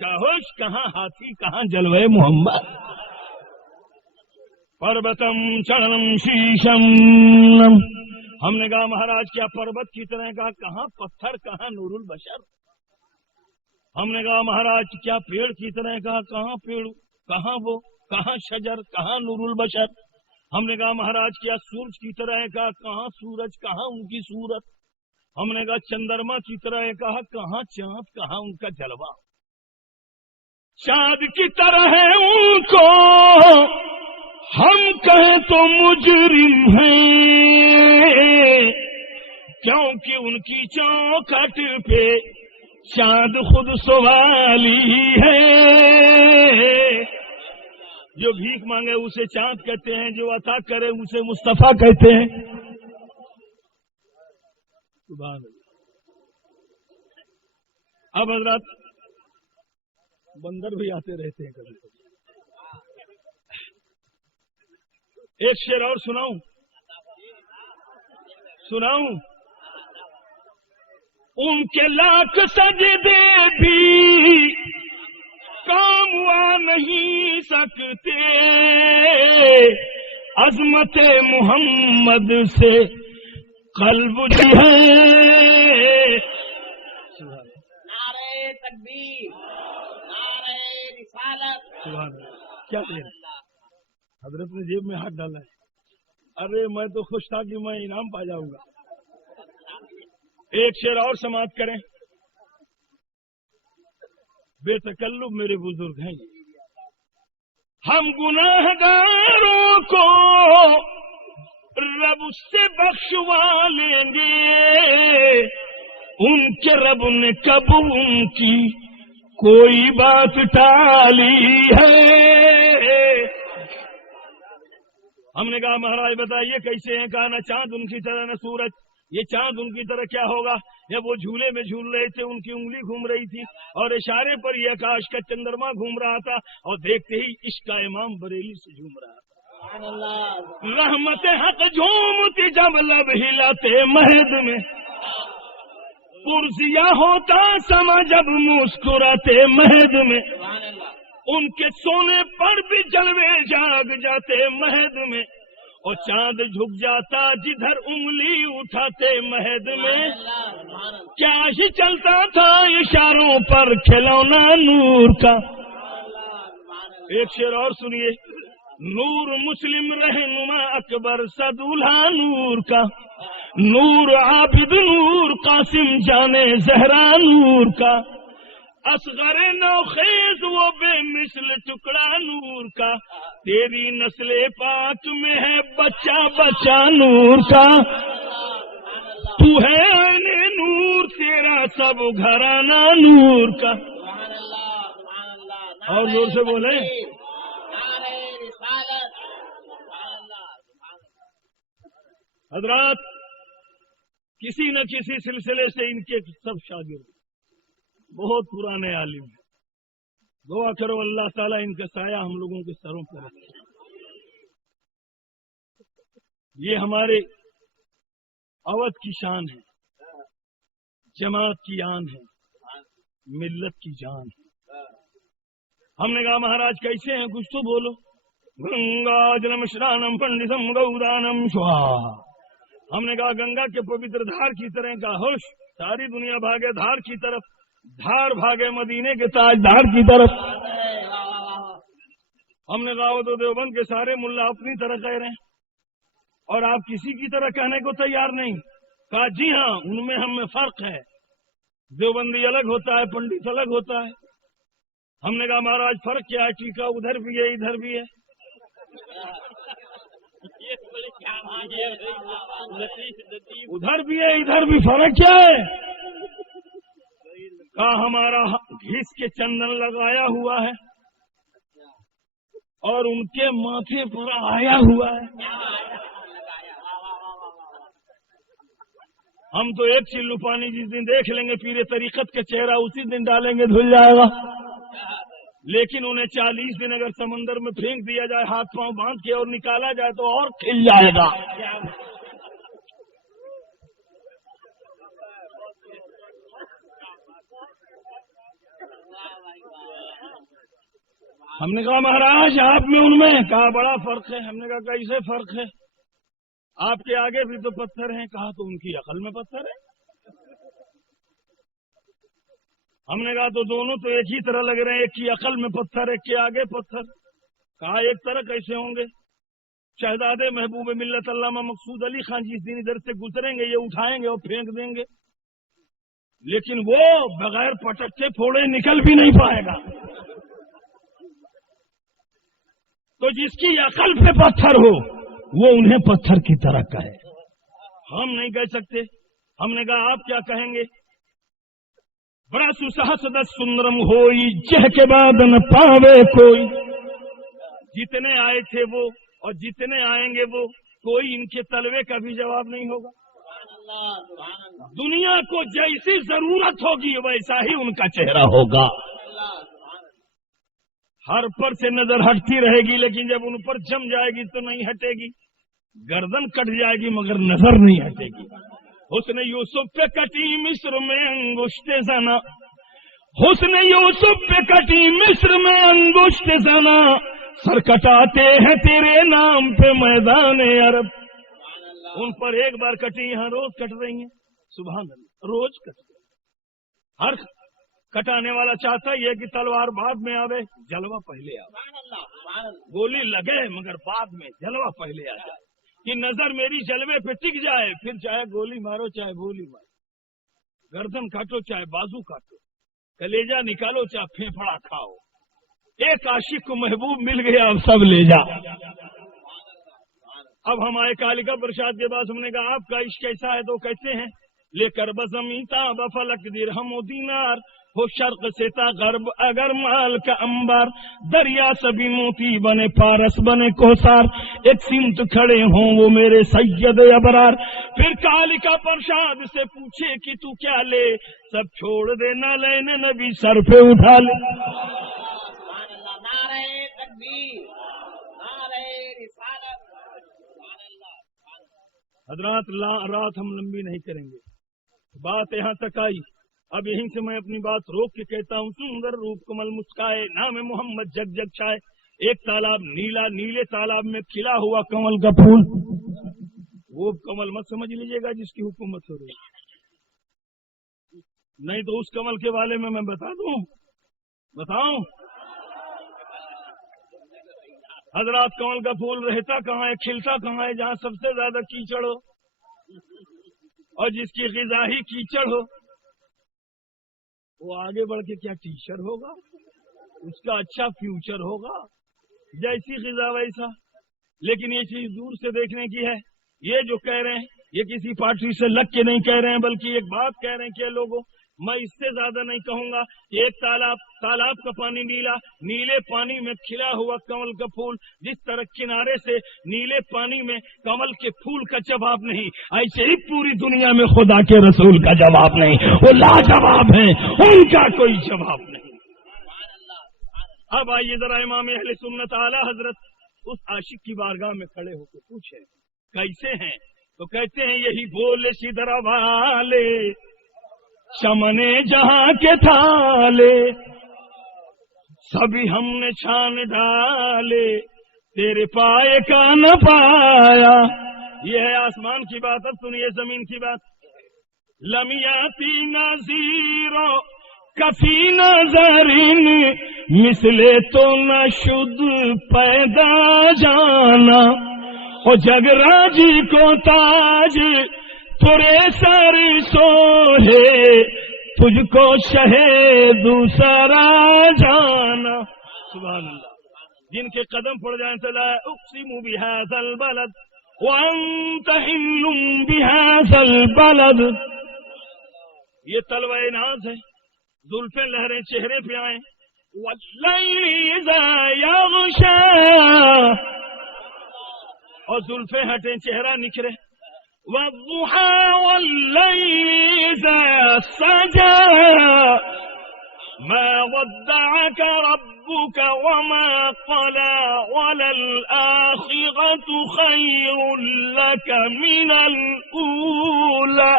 کا ہوش؟ کہاں ہاتھی کہاں جلوے محمد۔ پربتم چرنم شیشم نم، ہم نے کہا مہاراج کیا پربت کی طرح کا؟ کہاں پتھر کہاں نور البشر۔ ہم نے کہا مہاراج کیا پیڑ کی طرح کا؟ کہاں پیڑ، کہاں وہ، کہاں شجر، کہاں نور البشر۔ ہم نے کہا مہاراج کیا سورج کی طرح کا؟ کہاں سورج، کہاں ان کی صورت۔ ہم نے کہا چندرما کی طرح کہا، کہاں چاند، کہاں ان کا جلوہ۔ چاند کی طرح ہے ان کو ہم کہیں تو مجرم ہیں، کیونکہ ان کی چوکھٹ پہ چاند خود سوالی ہے. جو بھیک مانگے اسے چاند کہتے ہیں، جو عطا کرے اسے مصطفیٰ کہتے ہیں. سبحان اللہ. اب حضرات بندر بھی آتے رہتے ہیں کبھی کبھی. ایک شعر اور سناؤں؟ ان کے لاکھ سجدے بھی کام آ نہیں سکتے، عظمت محمد سے قلب جو ہے. نعرہ تکبیر، نعرہ رسالت. کیا حضرت نے جیب میں ہاتھ ڈالا ہے. ارے میں تو خوش تھا کہ میں انعام پا جاؤں گا. ایک شعر اور سماعت کریں. بے تکلف میرے بزرگ ہیں. ہم گناہگاروں کو رب سے بخشوا لیں گے، ان کے رب نے کب ان کی کوئی بات ٹالی ہے. ہم نے کہا مہاراج بتائیے کیسے ہیں؟ کہا نہ چاند ان کی طرح نہ سورج. یہ چاند ان کی طرح کیا ہوگا؟ جب وہ جھولے میں جھول رہے تھے ان کی انگلی گھوم رہی تھی اور اشارے پر یہ آکاش کا چندرما گھوم رہا تھا، اور دیکھتے ہی عشق کا امام بریلی سے جھوم رہا تھا. رحمت حق جھومتی جب لب ہلاتے مہد میں، پرزیا ہوتا سما جب مسکراتے مہد میں، ان کے سونے پر بھی جلوے جاگ جاتے مہد میں، اور چاند جھک جاتا جدھر انگلی اٹھاتے مہد میں. کیا ہی چلتا تھا اشاروں پر کھلونا نور کا. ایک شعر اور سنیے. نور مسلم رہنما اکبر سدولہ نور کا، نور عابد نور قاسم جانے زہرا نور کا، اصغر نوخیز وہ بے مثل ٹکڑا نور کا، تیری نسل پاک میں ہے بچہ بچہ نور کا. تو ہے عین نور تیرا سب گھرانہ نور کا. اور زور سے بولے. حضرات کسی نہ کسی سلسلے سے ان کے سب شاگرد بہت پرانے عالم ہیں. دعا کرو اللہ تعالیٰ ان کا سایہ ہم لوگوں کے سروں پر رکھے. یہ ہمارے اودھ کی شان ہے، جماعت کی آن ہے، ملت کی جان ہے. ہم نے کہا مہاراج کیسے ہیں؟ کچھ تو بولو. گنگا جلم شرانم پنڈتم گودانم سواہا. ہم نے کہا گنگا کے پوتر دھار کی طرح کا ہوش، ساری دنیا بھاگے دھار کی طرف، دھار بھاگے مدینے کے تاج دھار کی طرف. ہم نے کہا وہ تو دیوبند کے سارے ملا اپنی طرح کہہ رہے ہیں اور آپ کسی کی طرح کہنے کو تیار نہیں. کہا جی ہاں ان میں ہم میں فرق ہے. دیوبندی الگ ہوتا ہے، پنڈت الگ ہوتا ہے. ہم نے کہا مہاراج فرق کیا ہے؟ ٹیکا ادھر بھی ہے ادھر بھی ہے. ادھر بھی ہے ادھر بھی، فرق کیا ہے؟ کہا ہمارا گھس کے چندن لگایا ہوا ہے اور ان کے ماتھے پر آیا ہوا ہے. ہم تو ایک چلو پانی جس دن دیکھ لیں گے پیرے طریقت کا چہرہ اسی دن ڈالیں گے دھل جائے گا. لیکن انہیں 40 دن اگر سمندر میں پھینک دیا جائے ہاتھ پاؤں باندھ کے اور نکالا جائے تو اور کھل جائے گا. ہم نے کہا مہاراج آپ میں ان میں. کہا بڑا فرق ہے. ہم نے کہا کیسے فرق ہے؟ آپ کے آگے بھی تو پتھر ہیں. کہا تو ان کی عقل میں پتھر ہے. ہم نے کہا تو دونوں تو ایک ہی طرح لگ رہے ہیں، ایک کی عقل میں پتھر ایک کے آگے پتھر. کہا ایک طرح کیسے ہوں گے؟ شہزادے محبوب ملت علامہ مقصود علی خان جس دن ادھر سے گزریں گے یہ اٹھائیں گے اور پھینک دیں گے، لیکن وہ بغیر پٹک کے پھوڑے نکل بھی نہیں پائے گا. تو جس کی عقل پہ پتھر ہو وہ انہیں پتھر کی طرح کہے. ہم نہیں کہہ سکتے. ہم نے کہا آپ کیا کہیں گے؟ بڑا سہسد سندرم ہوئی جہ کے بعد نہ پاوے کوئی. جتنے آئے تھے وہ اور جتنے آئیں گے وہ، کوئی ان کے تلوے کا بھی جواب نہیں ہوگا. دنیا کو جیسی ضرورت ہوگی ویسا ہی ان کا چہرہ ہوگا. ہر پر سے نظر ہٹتی رہے گی، لیکن جب ان پر جم جائے گی تو نہیں ہٹے گی. گردن کٹ جائے گی مگر نظر نہیں ہٹے گی. حسن یوسف پہ کٹی مصر میں انگشت زنا، حسن یوسف پہ کٹی مصر میں انگشت زنا، سر کٹاتے ہیں تیرے نام پہ میدان عرب. ان پر ایک بار کٹی، یہاں روز کٹ رہی ہیں. سبحان اللہ، روز کٹ رہی. ہر کٹانے والا چاہتا یہ کہ تلوار بعد میں آوے، جلوہ پہلے آوے. گولی لگے مگر بعد میں جلوہ پہلے آ جائے، کہ نظر میری جلوے پہ ٹک جائے، پھر چاہے گولی مارو چاہے گولی مارو، گردن کاٹو چاہے بازو کاٹو، کلیجہ نکالو چاہے پھیپھڑا کھاؤ. ایک عاشق کو محبوب مل گیا، اب سب لے جا. اب ہم آئے کالکا پرشاد کے بعد ہم نے کہا آپ کا عشق کیسا ہے؟ تو کہتے ہیں لے کر بزمیں تاب فلک درہم و دینار، ہو شرق سے تا غرب اگر مال کا انبار، دریا سبھی موتی بنے پارس بنے کوثار، ایک سمت کھڑے ہوں وہ میرے سید ابرار. پھر کالکا پرشاد سے پوچھے کہ تو کیا لے، سب چھوڑ دے نہ لینے نبی سر پہ اٹھا لے. نعرہ تکبیر، نعرہ رسالت. حضرات رات ہم لمبی نہیں کریں گے، بات یہاں تک آئی. اب یہیں سے میں اپنی بات روک کے کہتا ہوں. سندر روپ کمل مسکائے، نام محمد جگ جگ چھائے. ایک تالاب نیلا، نیلے تالاب میں کھلا ہوا کمل کا پھول. وہ کمل مت سمجھ لیجیے گا جس کی حکومت ہو رہی، نہیں تو اس کمل کے بارے میں بتا دوں. بتاؤں حضرات، کمل کا پھول رہتا کہاں ہے، کھلتا کہاں ہے؟ جہاں سب سے زیادہ کیچڑ ہو اور جس کی غذا ہی کیچڑ ہو، وہ آگے بڑھ کے کیا ٹیچر ہوگا؟ اس کا اچھا فیوچر ہوگا. جیسی غذا ویسا. لیکن یہ چیز دور سے دیکھنے کی ہے. یہ جو کہہ رہے ہیں یہ کسی پارٹی سے لگ کے نہیں کہہ رہے ہیں، بلکہ ایک بات کہہ رہے ہیں کہ لوگوں، میں اس سے زیادہ نہیں کہوں گا. ایک تالاب کا پانی نیلا، نیلے پانی میں کھلا ہوا کمل کا پھول. جس طرح کنارے سے نیلے پانی میں کمل کے پھول کا جواب نہیں، ایسے ہی پوری دنیا میں خدا کے رسول کا جواب نہیں. وہ لاجواب ہیں، ان کا کوئی جواب نہیں. اب آئیے ذرا امام اہل سنت اعلی حضرت اس عاشق کی بارگاہ میں کھڑے ہو کے پوچھیں کیسے ہیں؟ تو کہتے ہیں یہی بولے سدرا والے، چمنے جہاں کے تھالے، سبھی ہم نے چھان ڈالے، تیرے پائے کا نہ پایا. یہ ہے آسمان کی بات. اب سنیے زمین کی بات. لمیاتی نظیرو کفی نظرین، مثلے تو نہ شد پیدا جانا، اور جگ راجی کو تاج ترے سر سوہے، تجھ کو شہے دوسرا جانا. سبحان اللہ. جن کے قدم پڑ جائیں تو لا اقسم بہذا البلد وانت حل بہذا البلد. یہ طلوہ ناز ہے، زلفیں لہریں چہرے پہ آئیں. واللیل اذا یغشا، اور زلفیں ہٹیں چہرہ نکھرے. والضحى والليل إذا سجى، ما ودعك ربك وما قلى، وللآخرة خير لك من الأولى،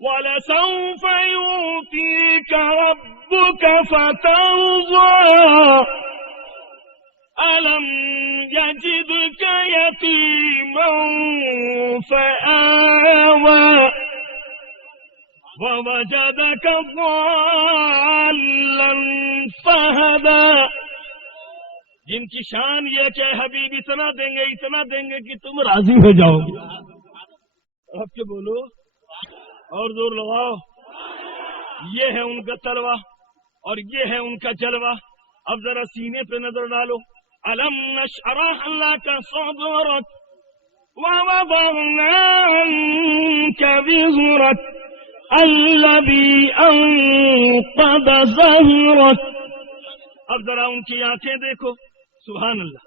ولسوف يعطيك ربك فترضى، ألم يجدك يتيما فآوى، ووجدك ضالا فهدى. جن کی شان یہ کہ حبیب اتنا دیں گے کہ تم راضی ہو جاؤ گے. اب کے بولو اور زور لگاؤ. یہ ہے ان کا تلوہ اور یہ ہے ان کا جلوہ. اب ذرا سینے پہ نظر ڈالو. الم نشرح لك صدرك وَوَضَعْنَا عَنْكَ وِزْرَكَ الَّذِي أَنقَضَ ظَهْرَكَ. اب ذرا ان کی آنکھیں دیکھو، سبحان اللہ.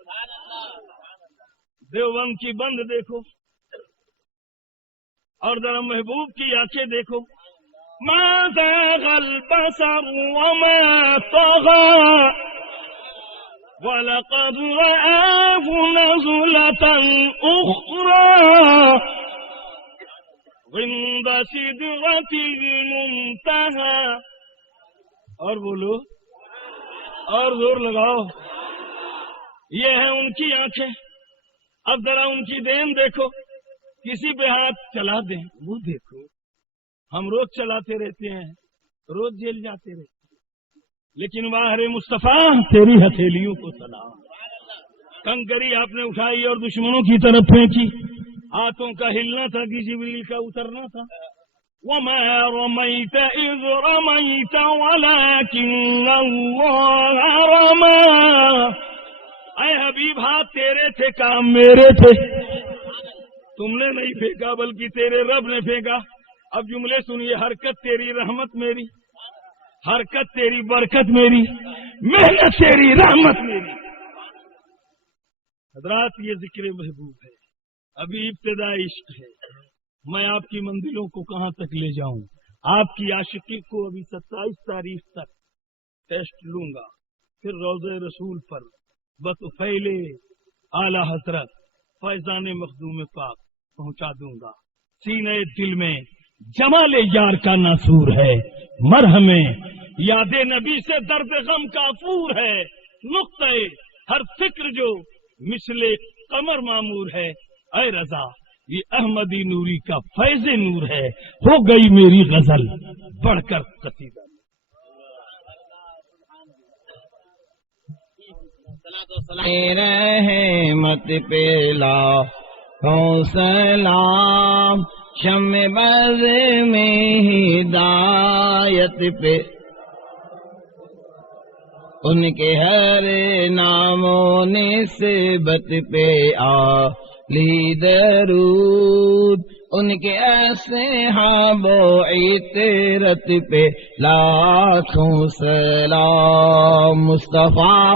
دیوبند کی بند دیکھو اور ذرا محبوب کی آنکھیں دیکھو. ما زاغ البصر وما طغى وَلَقَدْ رَآهُ نَزْلَةً أُخْرَى عِندَ سِدْرَةِ الْمُنْتَهَى. اور بولو اور زور لگاؤ. یہ ہے ان کی آنکھیں. اب ذرا ان کی دین دیکھو. کسی پہ ہاتھ چلا دیں، وہ دیکھو ہم روز چلاتے رہتے ہیں، روز جیل جاتے رہتے ہیں، لیکن باہر مصطفیٰ تیری ہتھیلیوں کو سلام. کنکری آپ نے اٹھائی اور دشمنوں کی طرف پھینکی. ہاتھوں کا ہلنا تھا کہ جبریل کا اترنا تھا. وَمَا رَمَيْتَ إِذْ رَمَيْتَ وَلَكِنَّ اللَّهَ رَمَى. اے حبیب ہاتھ تیرے تھے، کام میرے تھے. تم نے نہیں پھینکا بلکہ تیرے رب نے پھینکا. اب جملے سنیے. حرکت تیری رحمت میری، حرکت تیری برکت میری، محنت تیری رحمت میری. حضرات یہ ذکر محبوب ہے. ابھی ابتدا عشق ہے. میں آپ کی منزلوں کو کہاں تک لے جاؤں. آپ کی عاشقی کو ابھی 27 تاریخ تک ٹیسٹ لوں گا، پھر روضہ رسول پر بطفیل اعلی حضرت فیضان مخدوم پاک پہنچا دوں گا. سینے دل میں جمال یار کا ناسور ہے، مرہم یاد نبی سے درد غم کا پور ہے. نقطۂ ہر فکر جو مثل قمر معمور ہے. اے رضا یہ احمدی نوری کا فیض نور ہے. ہو گئی میری غزل بڑھ کر قصیدہ. رحمت پیلا سلام شم بز میں ہدایت پہ ان کے ہر ناموں نسبت پہ عالی درود. ان کے اصحاب و عطرت پہ لاکھوں سلام. مصطفیٰ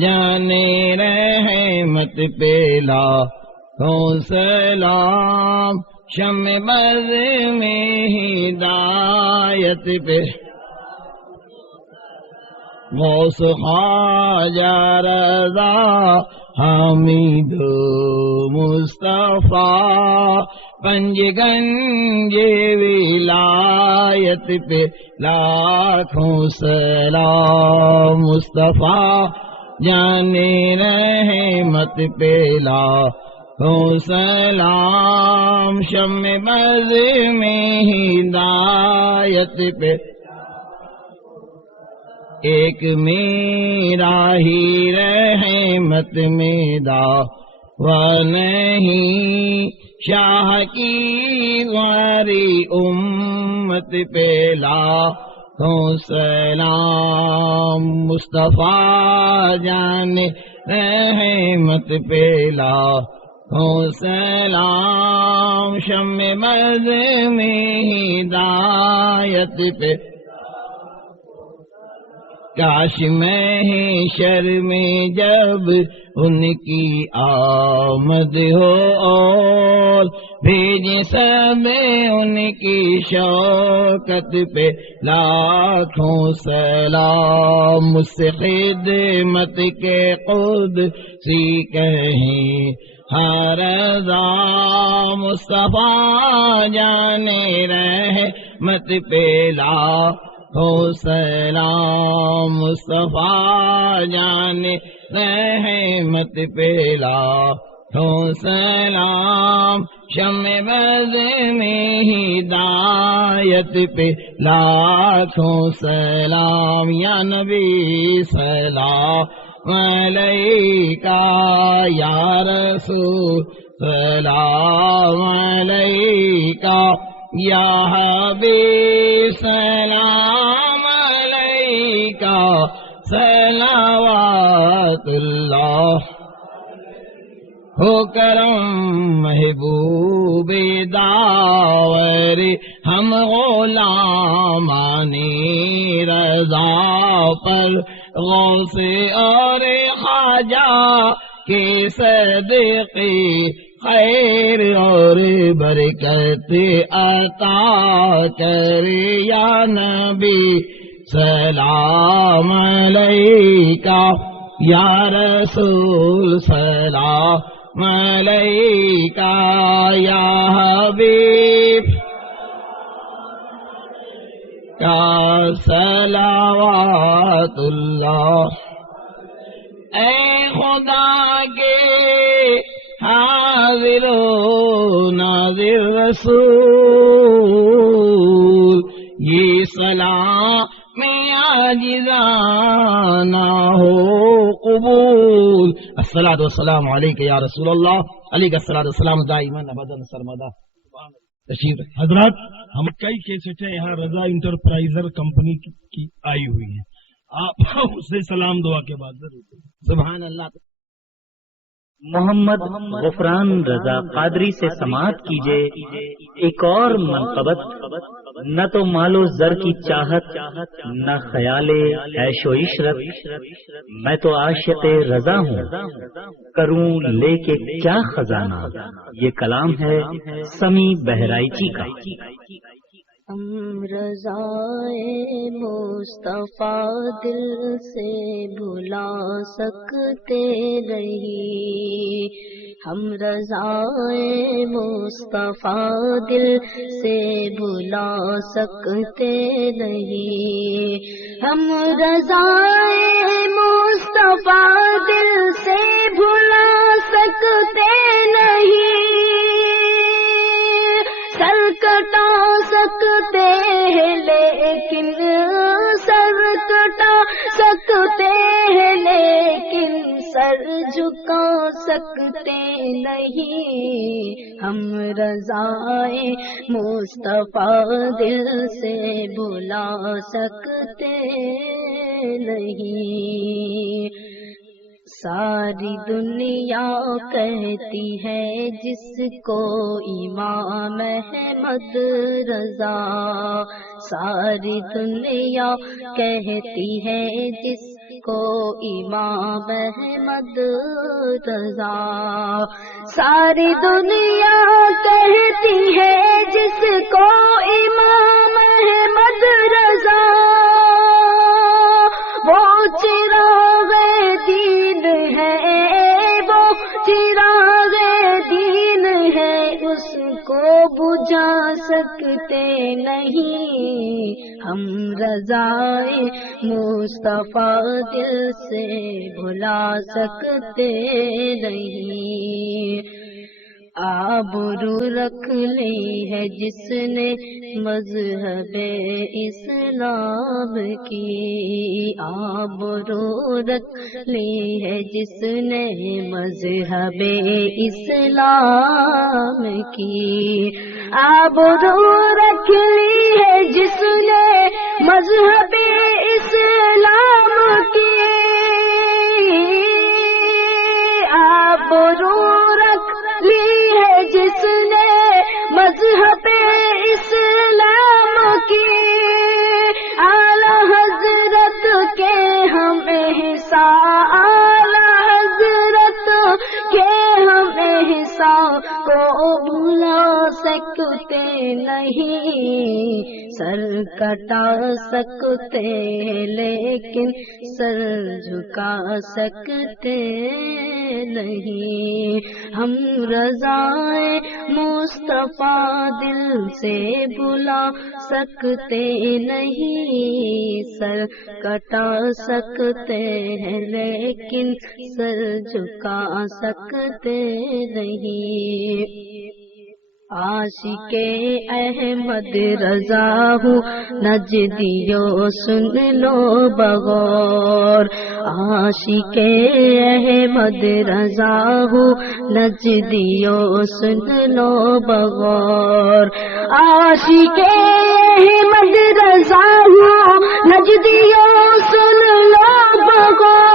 جانے رحمت پہ لاکھوں سلام شم بز میں ہدایت پہ غوث خواجہ رضا حمید مصطفیٰ پنج گنج ولایت پہ لاکھوں سلام. مصطفیٰ جانے رحمت پہ لاکھوں سلام شم بز میں ہدایت پہ ایک میرا ہی رحمت میں دعویٰ نہیں. شاہ کی غاری امت پہ لاکھوں سلام. مصطفیٰ جانے رحمت پہ لاکھوں سلام شم بز میں ہدایت پہ کاش محشر میں جب ان کی آمد ہو اور بھیجے سب ان کی شوکت پہ لاکھوں سلام. مجھ سے خدمت کے قدسی کہیں ہر رضا. مصطفیٰ جانے رحمت پہ لاکھوں سلام. مصطفیٰ جانے رحمت پہ لاکھوں سلام شم بز میں ہدایت پہ لاکھوں سلام. یا نبی سلام علیکہ، یا رسول سلام علیکہ، یا حبیب سلام علیکہ، صلوات اللہ ہو کرم محبوب داور ہم غلامانی رضا پر غوث اور خواجہ کے صدقے خیر اور برکت عطا کر یا نبی سلام علیکہ یا رسول سلام علیکہ یا حبیب کا صلوات اللہ. اے خدا کے حاضر و ناظر رسول یہ سلام میں عاجزانہ ہو قبول. الصلاۃ والسلام علیک یا رسول اللہ علیہ الصلاۃ والسلام دائما ابدا سرمدا. تشریف حضرات، ہم کئی کیسٹیں یہاں رضا انٹرپرائزر کمپنی کی آئی ہوئی ہیں، آپ اسے سلام دعا کے بعد ضرور. سبحان اللہ. محمد غفران رضا قادری سے سماعت کیجئے ایک اور منقبت. نہ تو مال و زر کی چاہت، نہ خیال عیش و عشرت، میں تو عاشق رضا ہوں، کروں لے کے کیا خزانہ. یہ کلام ہے سمی بہرائچی کا. ہم رضائے مصطفیٰ دل سے بھلا سکتے نہیں، ہم رضائے مصطفیٰ دل سے بھلا سکتے نہیں، ہم رضائے مصطفیٰ دل سے بھلا سکتے نہیں، سر کٹا سکتے ہیں لیکن سر کٹا سکتے ہیں لیکن سر جھکا سکتے نہیں، ہم رضائے مصطفیٰ دل سے بھلا سکتے نہیں. ساری دنیا کہتی ہے جس کو امام احمد رضا، ساری دنیا کہتی ہے جس کو امام احمد رضا، ساری دنیا کہتی ہے جس کو امام احمد رضا، وہ چراغ دین ہے، وہ چراغ دین ہے، اس کو بجھا سکتے نہیں، ہم رضائے مصطفیٰ دل سے بھلا سکتے نہیں. آبرو رکھ لی ہے جس نے مذہب اسلام کی، آبرو رکھ لی ہے جس نے مذہب اسلام کی، آبرو رکھ لی ہے جس نے مذہب اسلام کی، آبرو رکھ لی ہے جس نے مذہب اسلام کی، اعلی حضرت کے ہم احسان، اعلی حضرت کے ہم احسان کو بھلا سکتے نہیں، سر کٹا سکتے لیکن سر جھکا سکتے نہیں، ہم رضائے مصطفیٰ دل سے بھلا سکتے نہیں، سر کٹا سکتے ہیں لیکن سر جھکا سکتے نہیں. عاشق احمد رضا ہوں نجدیو سن لو بغور، عاشق احمد رضا ہوں نجدیو سن لو بغور، عاشق احمد رضا ہوں نجدیو سن لو بغور،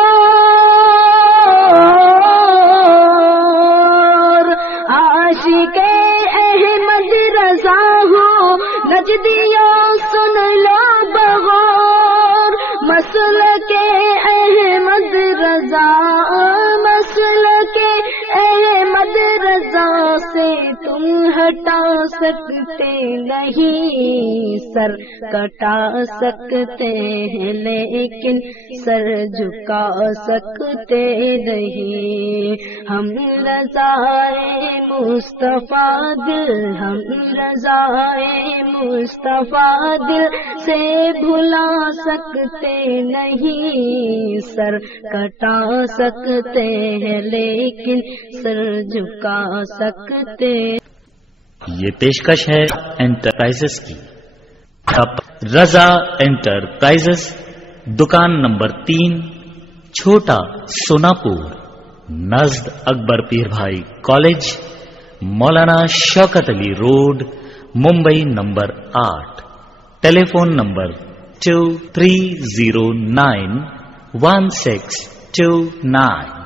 نجدیوں سن لو بغور مسلک احمد رضا، مسلک احمد رضا سے تم ہٹا سکتے نہیں، سر کٹا سکتے ہیں لیکن سر جھکا سکتے نہیں۔ ہم رضائے مصطفیٰ دل، ہم رضائے مصطفیٰ دل سے بھلا سکتے نہیں، سر کٹا سکتے ہیں لیکن سر جھکا سکتے۔ یہ پیشکش ہے انٹرپرائزز کی۔ رضا انٹرپرائزز، دکان نمبر 3، چھوٹا سوناپور، نزد اکبر پیر بھائی کالج، مولانا شوکت علی روڈ، ممبئی نمبر 8۔ ٹیلی فون نمبر 23091629۔